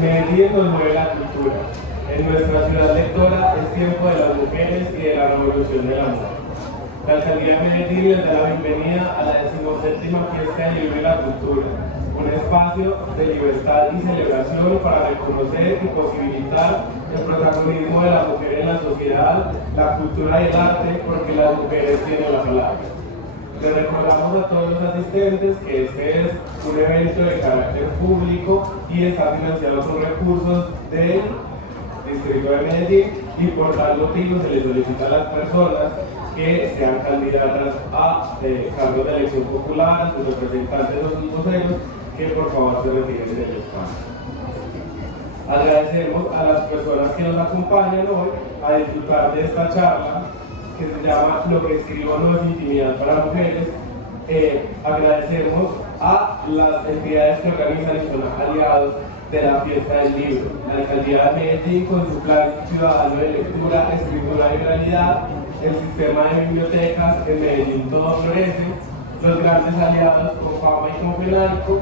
Medellín nos mueve la cultura. En nuestra ciudad lectora es tiempo de las mujeres y de la revolución del amor. La alcaldía de Medellín les da la bienvenida a la 17ª Fiesta del Libro y la Cultura, un espacio de libertad y celebración para reconocer y posibilitar el protagonismo de la mujer en la sociedad, la cultura y el arte, porque las mujeres tienen la palabra. Les recordamos a todos los asistentes que este es un evento de carácter público y está financiado con recursos del Distrito de Medellín, y por tal motivo se les solicita a las personas que sean candidatas a cargos de elección popular, a sus representantes o sus voceros, que por favor se retiren del espacio. Agradecemos a las personas que nos acompañan hoy a disfrutar de esta charla que se llama Lo que escribo no es intimidad para mujeres. Agradecemos a las entidades que organizan y son aliados de la Fiesta del Libro, la Alcaldía de Medellín con su Plan Ciudadano de Lectura, Escritura y Realidad, el sistema de bibliotecas en Medellín Todo Florece, los grandes aliados Confama y Confenalco,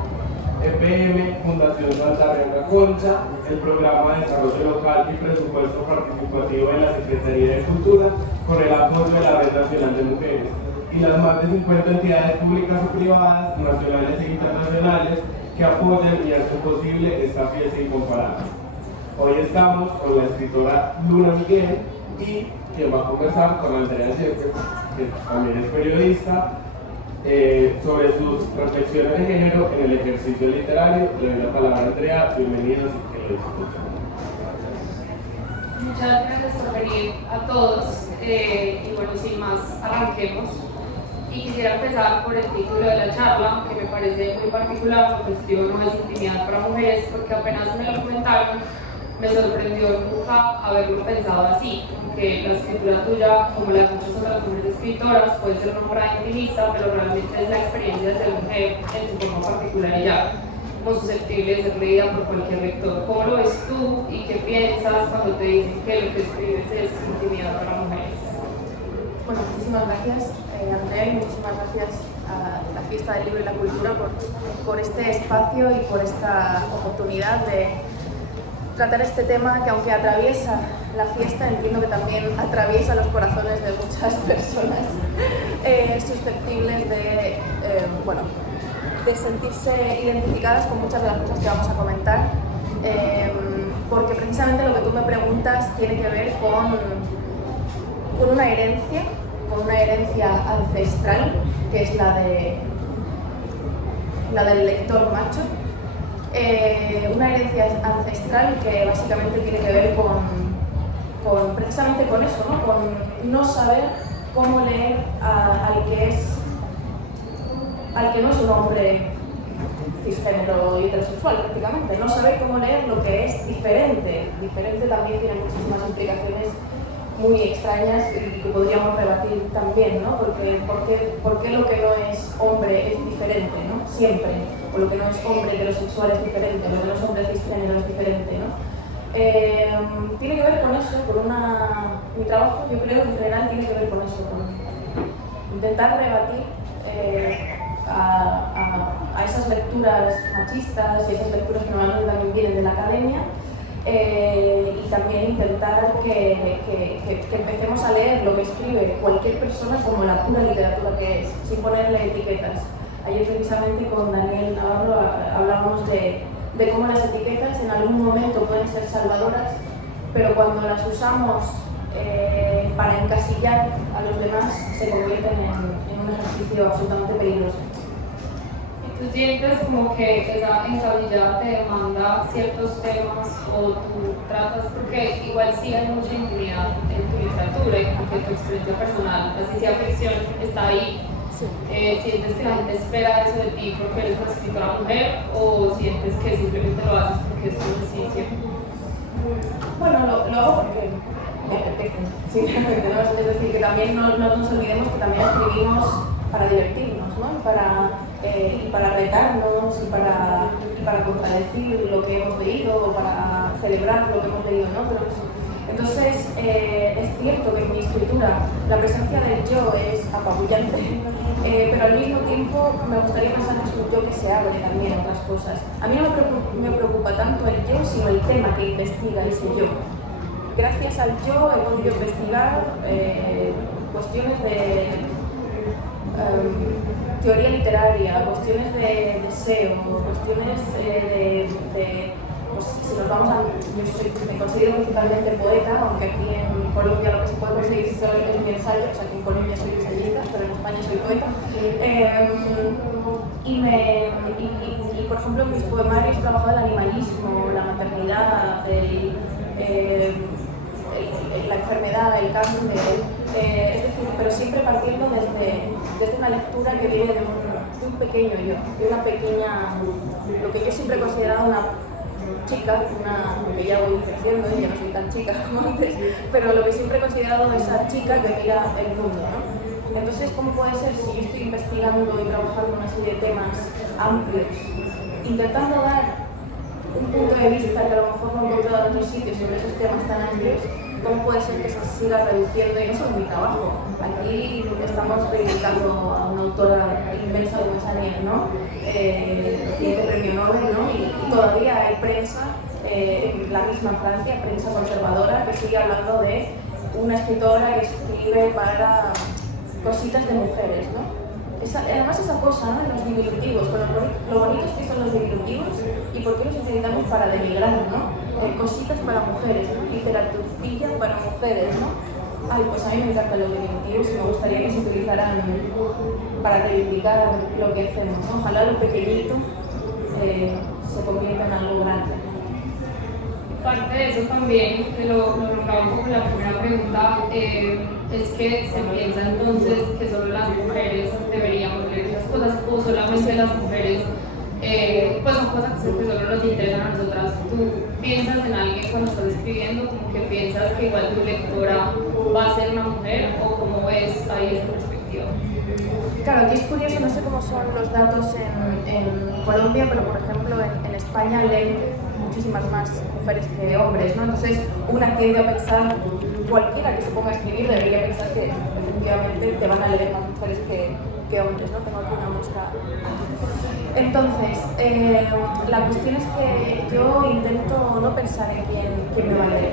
EPM, Fundación Santa Rosa Concha, el Programa de Desarrollo Local y Presupuesto Participativo de la Secretaría de Cultura, con el apoyo de la Red Nacional de Mujeres, y las más de 50 entidades públicas y privadas, nacionales e internacionales, que apoyan y hacen posible esta fiesta incomparable. Hoy estamos con la escritora Luna Miguel y quien va a conversar con Andrea Yepes, que también es periodista, sobre sus reflexiones de género en el ejercicio literario. Le doy la palabra a Andrea, bienvenidos y que lo disfruten. Muchas gracias por venir a todos, y bueno, sin más, arranquemos. Y quisiera empezar por el título de la charla, que me parece muy particular, porque escribo no es intimidad para mujeres, porque apenas me lo comentaron, me sorprendió nunca haberlo pensado así, que la escritura tuya, como la de muchas otras mujeres escritoras, puede ser una obra intimista, pero realmente es la experiencia de ser mujer en tu forma particular y ya, como susceptible de ser leída por cualquier lector. ¿Cómo lo ves tú y qué piensas cuando te dicen que lo que escribes es intimidad para mujeres? Bueno, muchísimas gracias, Andrea, y muchísimas gracias a la Fiesta del Libro y la Cultura por este espacio y por esta oportunidad de tratar este tema que, aunque atraviesa la fiesta, entiendo que también atraviesa los corazones de muchas personas susceptibles de sentirse identificadas con muchas de las cosas que vamos a comentar, porque precisamente lo que tú me preguntas tiene que ver con una herencia ancestral, que es la del lector macho. Una herencia ancestral que básicamente tiene que ver precisamente con eso, ¿no? Con no saber cómo leer al que no es un hombre cisgénero y heterosexual, prácticamente. No saber cómo leer lo que es diferente. Diferente también tiene muchísimas implicaciones muy extrañas y que podríamos rebatir también, ¿no? Porque ¿por qué lo que no es hombre es diferente, ¿no? Siempre. O lo que no es hombre heterosexual es diferente, lo que no es hombre cisgénero es diferente, ¿no? Tiene que ver con eso, mi trabajo, yo creo, en general tiene que ver con eso, con intentar rebatir a esas lecturas machistas y esas lecturas que normalmente también vienen de la academia, y también intentar que empecemos a leer lo que escribe cualquier persona como la pura literatura que es, sin ponerle etiquetas. Ayer precisamente con Daniel Navarro hablábamos de cómo las etiquetas en algún momento pueden ser salvadoras, pero cuando las usamos para encasillar a los demás se convierten en un ejercicio absolutamente peligroso. ¿Tú sientes como que esa encasillada te demanda ciertos temas o tú tratas, porque igual sí hay mucha intimidad en tu literatura y como que tu experiencia personal, así sea ficción, está ahí? Sí. ¿Sientes que la gente espera eso de ti porque eres una escritora mujer o sientes que simplemente lo haces porque es tu ejercicio? Bueno, lo hago porque me apetece, simplemente, ¿no? Es decir, que también no nos olvidemos que también escribimos para divertirnos, ¿no? Y para retarnos y para contradecir lo que hemos leído o para celebrar lo que hemos leído en otros. Entonces, es cierto que en mi escritura la presencia del yo es apabullante, pero al mismo tiempo me gustaría pensar que es un yo que se abre también a otras cosas. A mí no me preocupa tanto el yo, sino el tema que investiga ese yo. Gracias al yo he podido investigar cuestiones de teoría literaria, cuestiones de deseo, cuestiones pues si nos vamos a... me considero principalmente poeta, aunque aquí en Colombia lo que se puede conseguir solo es mi ensayo, o sea que en Colombia soy ensayista, pero en España soy poeta. Y por ejemplo en mis poemarios he trabajado el animalismo, la maternidad, la enfermedad, el cáncer, es decir, pero siempre partiendo desde una lectura que viene de un pequeño yo, de una pequeña, lo que yo siempre he considerado una chica, porque ya voy creciendo y ya no soy tan chica como antes, pero lo que siempre he considerado esa chica que mira el mundo, ¿no? Entonces, ¿cómo puede ser si yo estoy investigando y trabajando una serie de temas amplios, intentando dar un punto de vista que a lo mejor no he encontrado en otros sitios sobre esos temas tan amplios? ¿Cómo puede ser que se siga reduciendo? Y no solo mi trabajo. Aquí estamos reivindicando a una autora inmensa como es Annie, ¿no? Reciente premio Nobel, ¿no? Y todavía hay prensa, en la misma Francia, prensa conservadora, que sigue hablando de una escritora que escribe para cositas de mujeres, ¿no? Además esa cosa, ¿no? Los diminutivos, con lo bonitos que son los diminutivos y por qué los utilizamos para denigrar, ¿no? Cositas para mujeres, ¿no? Literaturcilla para mujeres, ¿no? Ay, pues a mí me encantan los diminutivos y me gustaría que se utilizaran para reivindicar lo que hacemos, ¿no? Ojalá lo pequeñito se convierta en algo grande. Parte de eso también, que lo nombraba un poco en la primera pregunta, es que se piensa entonces que solo las mujeres deberíamos leer esas cosas o solamente las mujeres, pues son cosas que solo nos interesan a nosotras. ¿Tú piensas en alguien cuando estás escribiendo, como que piensas que igual tu lectora va a ser una mujer o cómo ves ahí esa perspectiva? Claro, aquí es curioso, no sé cómo son los datos en Colombia, pero por ejemplo en España leen muchísimas más mujeres que hombres, ¿no? Entonces una tiende a pensar, cualquiera que se ponga a escribir debería pensar que efectivamente te van a leer más mujeres que hombres, ¿no? Tengo aquí una mosca. Entonces, la cuestión es que yo intento no pensar en quién me va a leer,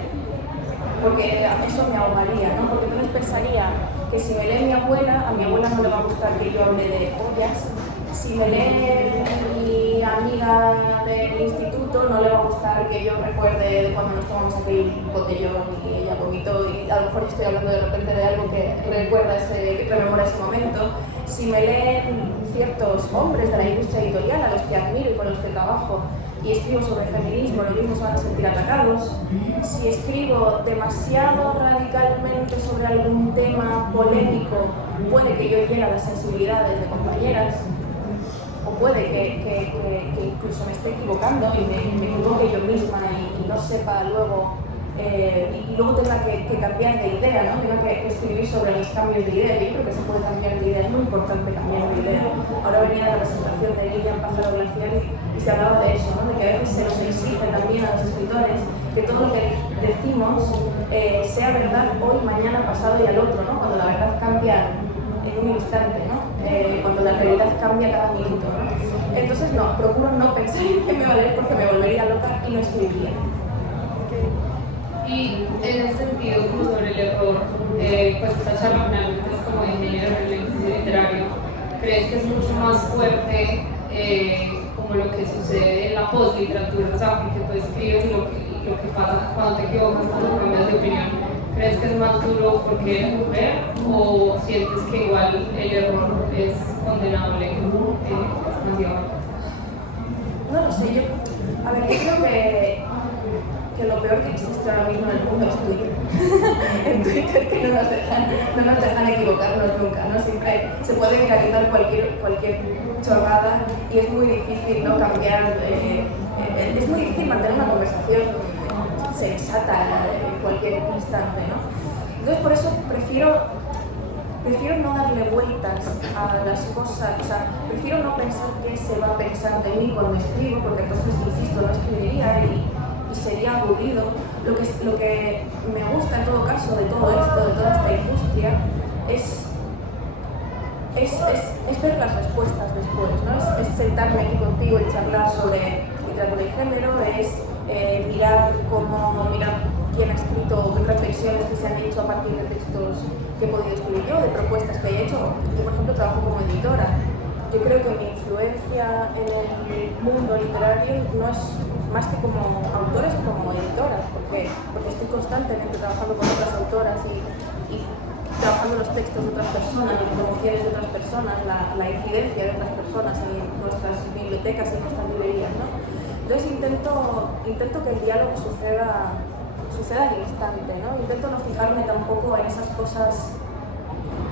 porque eso me ahogaría, ¿no? Porque entonces pensaría que si me lee mi abuela, a mi abuela no le va a gustar que yo hable de pollas. Si me lee mi amiga del instituto, no le va a gustar que yo recuerde de cuando nos tomamos aquel botellón y ella vomitó y a lo mejor estoy hablando de repente de algo que que rememora ese momento. Si me leen ciertos hombres de la industria editorial a los que admiro y con los que trabajo y escribo sobre feminismo, lo mismo se van a sentir atacados. Si escribo demasiado radicalmente sobre algún tema polémico, puede que yo llegue a las sensibilidades de compañeras, o puede que incluso me esté equivocando y me equivoque yo misma y no sepa luego, y luego tenga que cambiar de idea, ¿no? Tenga que escribir sobre los cambios de idea. Yo creo que se puede cambiar de idea, es muy importante cambiar de idea. Ahora venía la presentación de Lilian Pájaro Glacial y se hablaba de eso, ¿no? De que a veces se nos exige también a los escritores que todo lo que decimos sea verdad hoy, mañana, pasado y al otro, ¿no? Cuando la verdad cambia en un instante, ¿no? Cuando la realidad cambia cada minuto, ¿no? Entonces no, procuro no pensar en que me va a leer porque me volvería loca y no escribiría. Y en ese sentido, como sobre el error, pues esta charla finalmente es como de ingeniero en el ejercicio literario. ¿Crees que es mucho más fuerte como lo que sucede en la postliteratura? O sea, porque tú escribes y lo que pasa cuando te equivocas, cuando cambias de opinión. ¿Crees que es más duro porque eres mujer o sientes que igual el error es condenable expansivamente? No lo sé, yo creo que lo peor que existe ahora mismo en el mundo es Twitter. En Twitter que no nos dejan equivocarnos nunca, ¿no? Siempre se puede viralizar cualquier chorrada y es muy difícil no cambiar, es muy difícil mantener una conversación sensata en cualquier instante, ¿no? Entonces por eso prefiero no darle vueltas a las cosas, o sea, prefiero no pensar qué se va a pensar de mí cuando escribo, porque entonces, insisto, no escribiría y sería aburrido. Lo que me gusta en todo caso de todo esto, de toda esta industria, es ver las respuestas después, ¿no? Es sentarme aquí contigo y charlar sobre literatura y género, es mirar mirar quién ha escrito, qué reflexiones que se han hecho a partir de textos que he podido escribir yo, de propuestas que he hecho. Yo, por ejemplo, trabajo como editora. Yo creo que mi influencia en el mundo literario no es más que como autora, sino como editora, porque estoy constantemente trabajando con otras autoras y trabajando los textos de otras personas, las promociones de otras personas, la incidencia de otras personas en nuestras bibliotecas y en nuestras librerías, ¿no? Entonces intento que el diálogo suceda al instante, ¿no? Intento no fijarme tampoco en esas cosas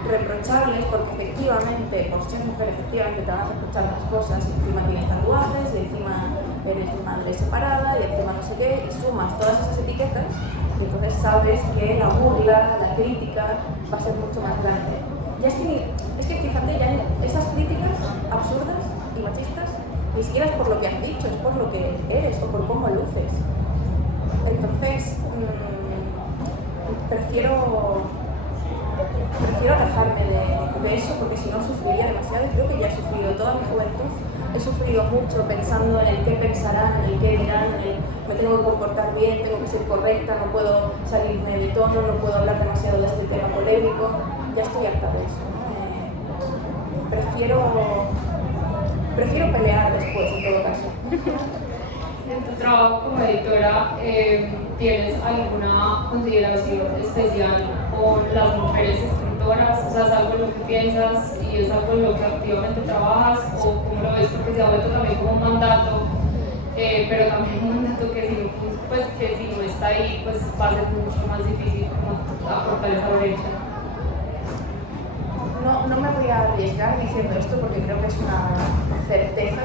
reprochables, porque efectivamente, por ser mujer, efectivamente te van a reprochar las cosas, y encima tienes tatuajes, y encima eres madre separada, y encima no sé qué, y sumas todas esas etiquetas, y entonces sabes que la burla, la crítica va a ser mucho más grande. Ya es que fíjate, ya esas críticas absurdas y machistas, ni siquiera es por lo que has dicho, es por lo que eres o por cómo luces. Entonces, prefiero alejarme de eso, porque si no sufriría demasiado. Creo que ya he sufrido toda mi juventud, he sufrido mucho pensando en el qué pensarán, en el qué dirán, en el me tengo que comportar bien, tengo que ser correcta, no puedo salirme de mi tono, no puedo hablar demasiado de este tema polémico. Ya estoy harta de eso, ¿no? Prefiero pelear después, en todo caso. En tu trabajo como editora, ¿tienes alguna consideración especial con las mujeres escritoras? O sea, ¿es algo en lo que piensas y es algo en lo que activamente trabajas? ¿O cómo lo ves? Porque se ha vuelto también como un mandato, pero también un mandato que si no está ahí, pues va a ser mucho más difícil como acortar esa brecha. No me voy a arriesgar diciendo esto porque creo que es una certeza,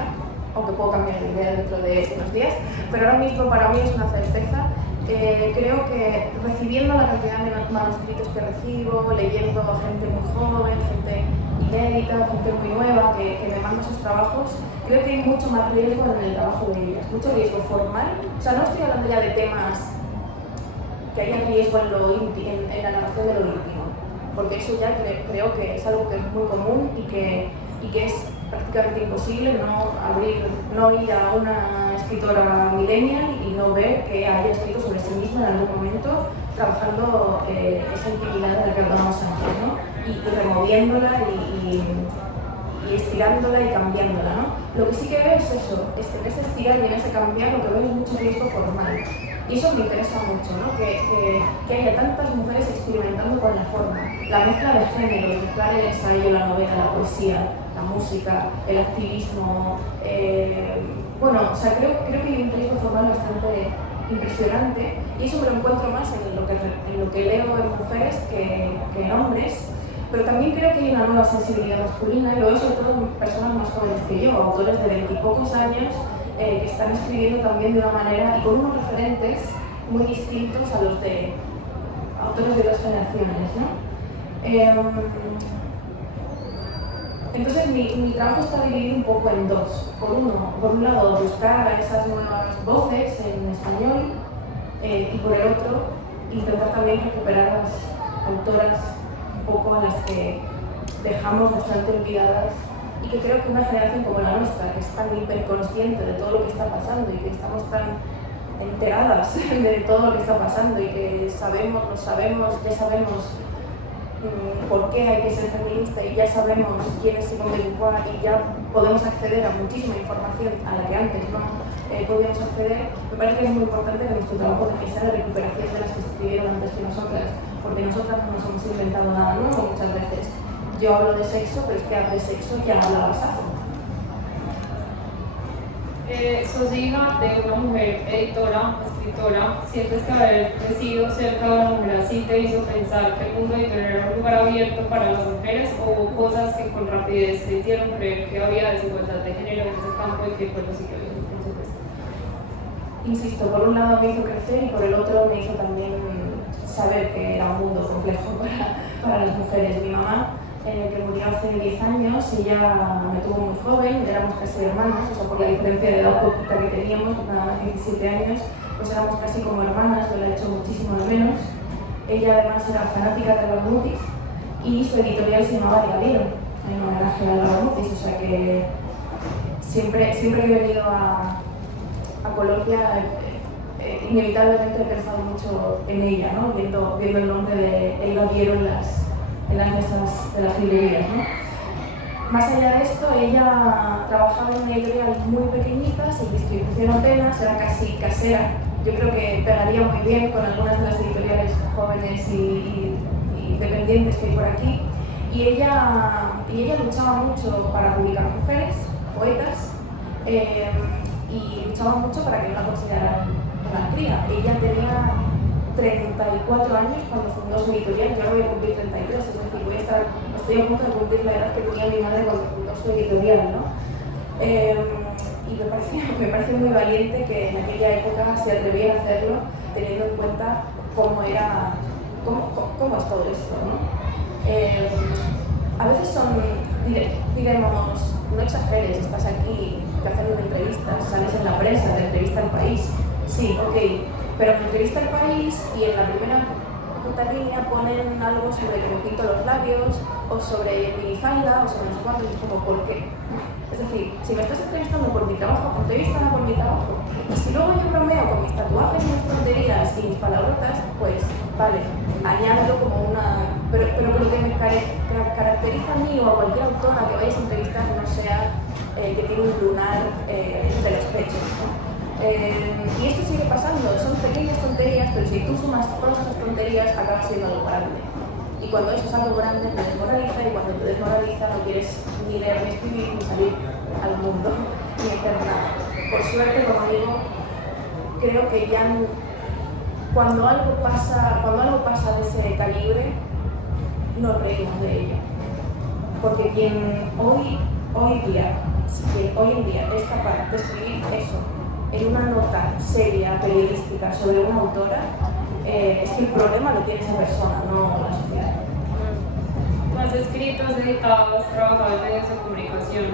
aunque puedo cambiar de idea dentro de unos días, pero ahora mismo para mí es una certeza. Creo que recibiendo la cantidad de manuscritos que recibo, leyendo a gente muy joven, gente inédita, gente muy nueva que me manda sus trabajos, creo que hay mucho más riesgo en el trabajo de ellas, mucho riesgo formal. O sea, no estoy hablando ya de temas que haya riesgo en la narración de lo íntimo, porque eso ya creo que es algo que es muy común y que es prácticamente imposible no ir a una escritora millennial y no ver que haya escrito sobre sí misma en algún momento, trabajando esa intimidad de la que hablábamos antes, ¿no? Y removiéndola y estirándola y cambiándola, ¿no? Lo que sí que veo es eso, en ese estirar y en ese cambiar lo que veo es mucho riesgo formal. Y eso me interesa mucho, ¿no? Que haya tantas mujeres experimentando con la forma, la mezcla de géneros, mezclar el ensayo, la novela, la poesía, la música, el activismo. Bueno, o sea, creo que hay un riesgo formal bastante impresionante, y eso me lo encuentro más en lo que leo en mujeres que en hombres. Pero también creo que hay una nueva sensibilidad masculina, y lo veo sobre todo en personas más jóvenes que yo, autores de 20 y pocos años, que están escribiendo también de una manera y con unos referentes muy distintos a los de autores de otras generaciones, ¿no? Entonces mi trabajo está dividido un poco en dos. Por un lado, buscar a esas nuevas voces en español, y por el otro, intentar también recuperar a las autoras un poco a las que dejamos bastante olvidadas, y que creo que una generación como la nuestra, que es tan hiperconsciente de todo lo que está pasando y que estamos tan enteradas de todo lo que está pasando y que ya sabemos por qué hay que ser feminista y ya sabemos quién es Simone de Beauvoir y ya podemos acceder a muchísima información a la que antes no podíamos acceder. Me parece que es muy importante que nuestro trabajo también sea de recuperación de las que escribieron antes que nosotras, porque nosotras no nos hemos inventado nada nuevo muchas veces. Yo hablo de sexo, pero es que de sexo ya hablabas hace. Sos hija de una mujer editora, escritora. ¿Sientes que haber crecido cerca de una mujer así te hizo pensar que el mundo editorial era un lugar abierto para las mujeres, o cosas que con rapidez te hicieron creer que había desigualdad de género en ese campo y que pues lo sigue habiendo, por supuesto? Insisto, por un lado me hizo crecer y por el otro me hizo también saber que era un mundo complejo para las mujeres. Mi mamá, que murió hace 10 años, ella me tuvo muy joven, éramos casi hermanas, o sea, por la diferencia de edad poquita que teníamos, nada más 17 años, pues éramos casi como hermanas, yo la he hecho muchísimo de menos. Ella además era fanática de Álvaro Mutis y su editorial se llamaba Regalero, en homenaje a Álvaro Mutis, o sea que siempre he venido a Colombia inevitablemente he pensado mucho en ella, ¿no? Viendo el nombre de Elba Viero en las mesas de las librerías, ¿no? Más allá de esto, ella trabajaba en una editorial muy pequeñita, sin distribución apenas, era casi casera. Yo creo que pegaría muy bien con algunas de las editoriales jóvenes y dependientes que hay por aquí. Y ella luchaba mucho para publicar mujeres, poetas, y luchaba mucho para que no la consideraran una cría. Ella tenía 34 años cuando fundó su editorial, yo ahora voy a cumplir 33, es decir, estoy a punto de cumplir la edad que tenía mi madre cuando fundó su editorial, ¿no? Y me parece muy valiente que en aquella época se atreviera a hacerlo, teniendo en cuenta cómo es todo esto, ¿no? A veces diremos, no exageres, estás aquí, te hacen una entrevista, sales en la prensa, te entrevista el país, sí, ok, pero me entrevista el país y en la primera puta línea ponen algo sobre que me pinto los labios, o sobre minifalda, o sobre no sé cuánto, y es como, ¿por qué? Es decir, si me estás entrevistando por mi trabajo, entrevístame por mi trabajo. Y si luego yo bromeo con mis tatuajes y mis tonterías y mis palabrotas, pues vale, añádelo como una... Pero que lo que me caracteriza a mí o a cualquier autora que vayas a entrevistar no sea que tiene un lunar de los pechos, ¿no? Y esto sigue pasando, son pequeñas tonterías, pero si tú sumas todas esas tonterías acaba siendo algo grande. Y cuando eso es algo grande te desmoraliza, y cuando te desmoraliza no quieres ni leer, ni escribir, ni salir al mundo, ni hacer nada. Por suerte, como digo, creo que ya cuando algo pasa de ese calibre, nos reímos de ello. Porque quien hoy en día es capaz de escribir eso en una nota seria, periodística, sobre una autora, es que el problema lo tiene esa persona, no la sociedad. Tú has escrito, has editado, has trabajado en medios de comunicación,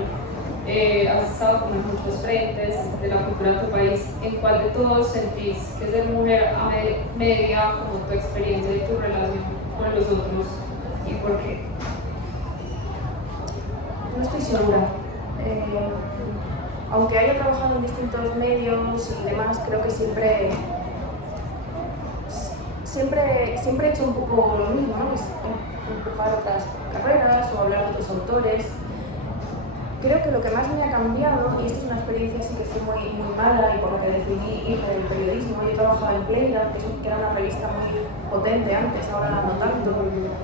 has estado como en muchos frentes de la cultura de tu país. ¿En cuál de todos sentís que es de mujer a media como tu experiencia y tu relación con los otros, y por qué? No estoy segura. Aunque haya trabajado en distintos medios y demás, creo que siempre he hecho un poco lo mismo, ¿no? Empujar otras carreras o hablar de otros autores. Creo que lo que más me ha cambiado, y esto es una experiencia sí que fue muy mala y por lo que decidí ir por el periodismo, yo trabajaba en Playground, que era una revista muy potente antes, ahora no tanto,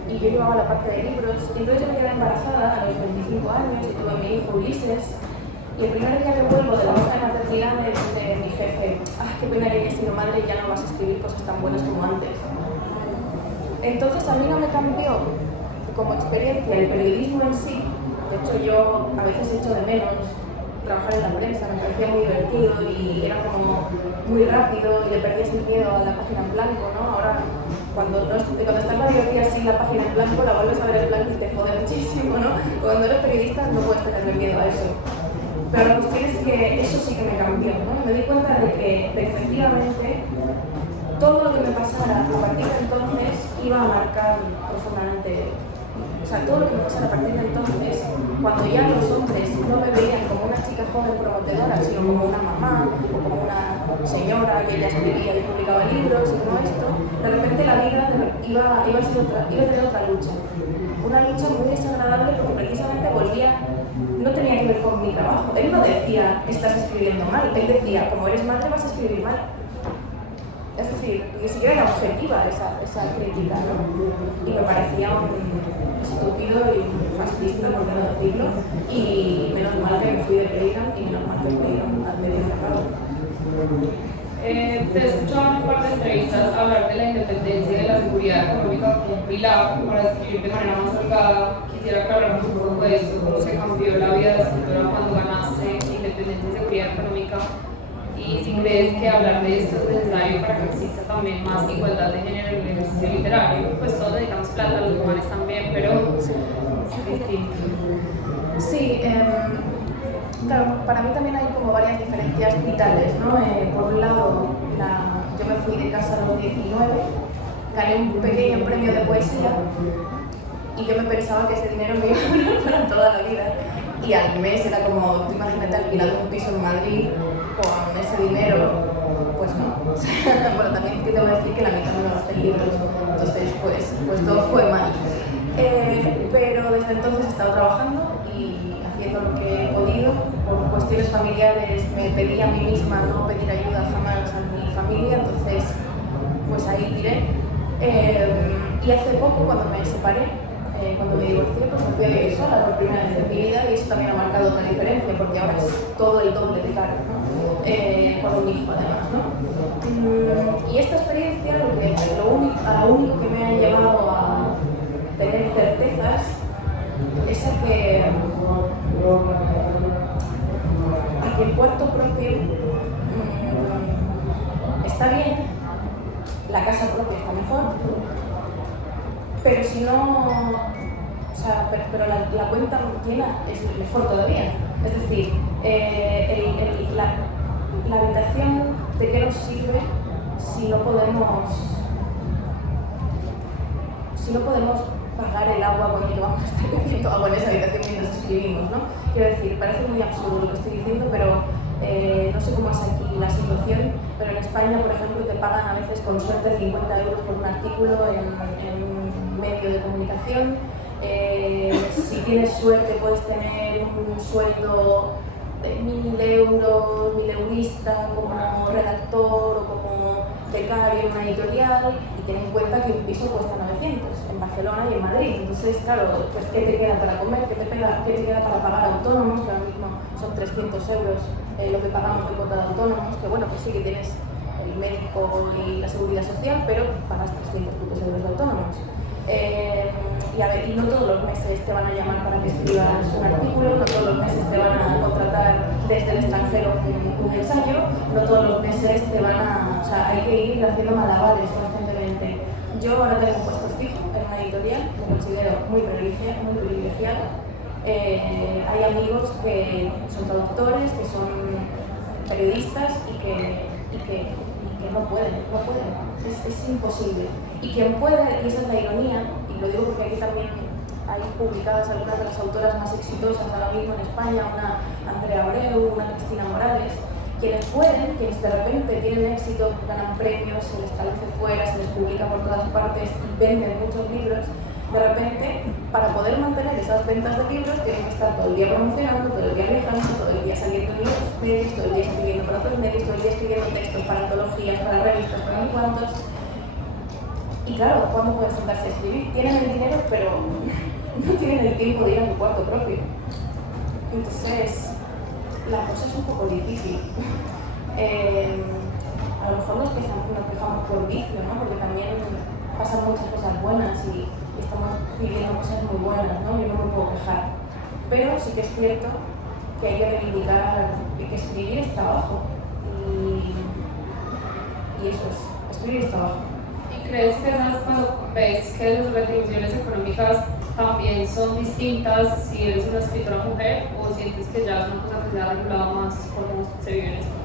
y yo llevaba la parte de libros, y entonces yo me quedé embarazada a los 25 años y tuve a mi hijo Ulises, y el primer día que vuelvo de la baja de maternidad me dice mi jefe, qué pena que hayas sido madre y ya no vas a escribir cosas tan buenas como antes. Entonces a mí no me cambió como experiencia el periodismo en sí. De hecho, yo a veces echo de menos trabajar en la prensa, me parecía muy divertido y era como muy rápido y le perdías el miedo a la página en blanco, ¿no? Ahora, cuando estás varios días sin la página en blanco, la vuelves a ver en blanco y te jode muchísimo, ¿no? Cuando eres periodista no puedes tenerle miedo a eso. Pero la cuestión es que eso sí que me cambió, ¿no? Me di cuenta de que efectivamente todo lo que me pasara a partir de entonces iba a marcar profundamente. O sea, todo lo que me pasara a partir de entonces, cuando ya los hombres no me veían como una chica joven prometedora, sino como una mamá o como una señora que ya escribía y publicaba libros y todo esto, de repente la vida iba a tener otra lucha. Una lucha muy desagradable porque precisamente no tenía que ver con mi trabajo. Él no decía, estás escribiendo mal, él decía, como eres madre vas a escribir mal. Es decir, ni siquiera era objetiva esa crítica, ¿no? Y me parecía un estúpido y un fascista, por qué no decirlo, y menos mal que me fui de Playground y menos mal que fui al medio cerrado. Te he escuchado en un par de entrevistas hablar de la independencia y de la seguridad económica como un pilar para escribir de manera más holgada. Quisiera que habláramos un poco de esto, cómo se cambió la vida de escritora cuando ganaste independencia y seguridad económica, y si crees que hablar de esto es necesario para que exista también más igualdad de género en el ejercicio literario. Pues todos necesitamos plata, los humanos también, pero es distinto. Sí, claro, para mí también hay como varias diferencias vitales, ¿no? Por un lado, yo me fui de casa a los 19, gané un pequeño premio de poesía y yo me pensaba que ese dinero me iba a durar para toda la vida. Y al mes era como, tú imagínate alquilando un piso en Madrid con ese dinero, pues no. Bueno, también te voy a decir que la mitad me lo gasté en libros, entonces pues todo fue mal. Pero desde entonces he estado trabajando y haciendo lo que he podido. Por cuestiones familiares me pedí a mí misma no pedir ayuda jamás a mi familia, entonces pues ahí tiré. Y hace poco, cuando me separé, cuando me divorcié, pues me fui a vivir sola por primera vez en mi vida, y eso también ha marcado otra diferencia, porque ahora es todo el doble de caro, ¿no? Con un hijo además, ¿no? Y esta experiencia, a lo único que me ha llevado a tener certezas es a que el cuarto propio está bien, la casa propia está mejor, pero si no, o sea, pero la cuenta llena es mejor todavía. Es decir, la habitación, ¿de qué nos sirve si no podemos pagar el agua con el que vamos a estar bebiendo agua en esa habitación mientras escribimos, ¿no? Quiero decir, parece muy absurdo lo que estoy diciendo, pero no sé cómo es aquí la situación, pero en España, por ejemplo, te pagan a veces con suerte 50 euros por un artículo en un medio de comunicación. Si tienes suerte puedes tener un sueldo de 1.000 euros, 1.000 eurista como redactor o como becario en una editorial, y ten en cuenta que un piso cuesta 900 en Barcelona y en Madrid. Entonces, claro, pues ¿qué te queda para comer? ¿Qué te queda para pagar autónomos? Que ahora mismo son 300 euros lo que pagamos de cuota de autónomos, que bueno, pues sí que tienes el médico y la seguridad social, pero pagas 300 putos euros de autónomos. Y a ver, y no todos los meses te van a llamar para que escribas un artículo, no todos los meses te van a contratar desde el extranjero un ensayo, no todos los meses te van a... O sea, hay que ir haciendo malabares constantemente. Yo ahora tengo un puesto fijo en una editorial, me considero muy privilegiada. Hay amigos que son traductores, que son periodistas y que no pueden. Es imposible. Y quien puede, y esa es la ironía, y lo digo porque aquí también hay publicadas algunas de las autoras más exitosas ahora mismo en España, una Andrea Abreu, una Cristina Morales, quienes pueden, quienes de repente tienen éxito, ganan premios, se les traduce fuera, se les publica por todas partes y venden muchos libros, de repente, para poder mantener esas ventas de libros, tienen que estar todo el día promocionando, todo el día viajando, todo el día saliendo en los medios, todo el día escribiendo para otros medios, todo el día escribiendo textos para antologías, para revistas, para no cuantos. Y claro, ¿cuándo pueden sentarse a escribir? Tienen el dinero, pero no tienen el tiempo de ir a su cuarto propio. Entonces, la cosa es un poco difícil. A lo mejor nos quejamos por vicio, ¿no? Porque también pasan muchas cosas buenas y estamos viviendo cosas muy buenas, ¿no? Yo no me puedo quejar. Pero sí que es cierto que hay que reivindicar que escribir es trabajo. Y eso es, escribir es trabajo. ¿Y crees que cuando ves que las retribuciones económicas también son distintas si eres una escritora mujer, o sientes que ya es una cosa que se ha regulado más como se vive en España?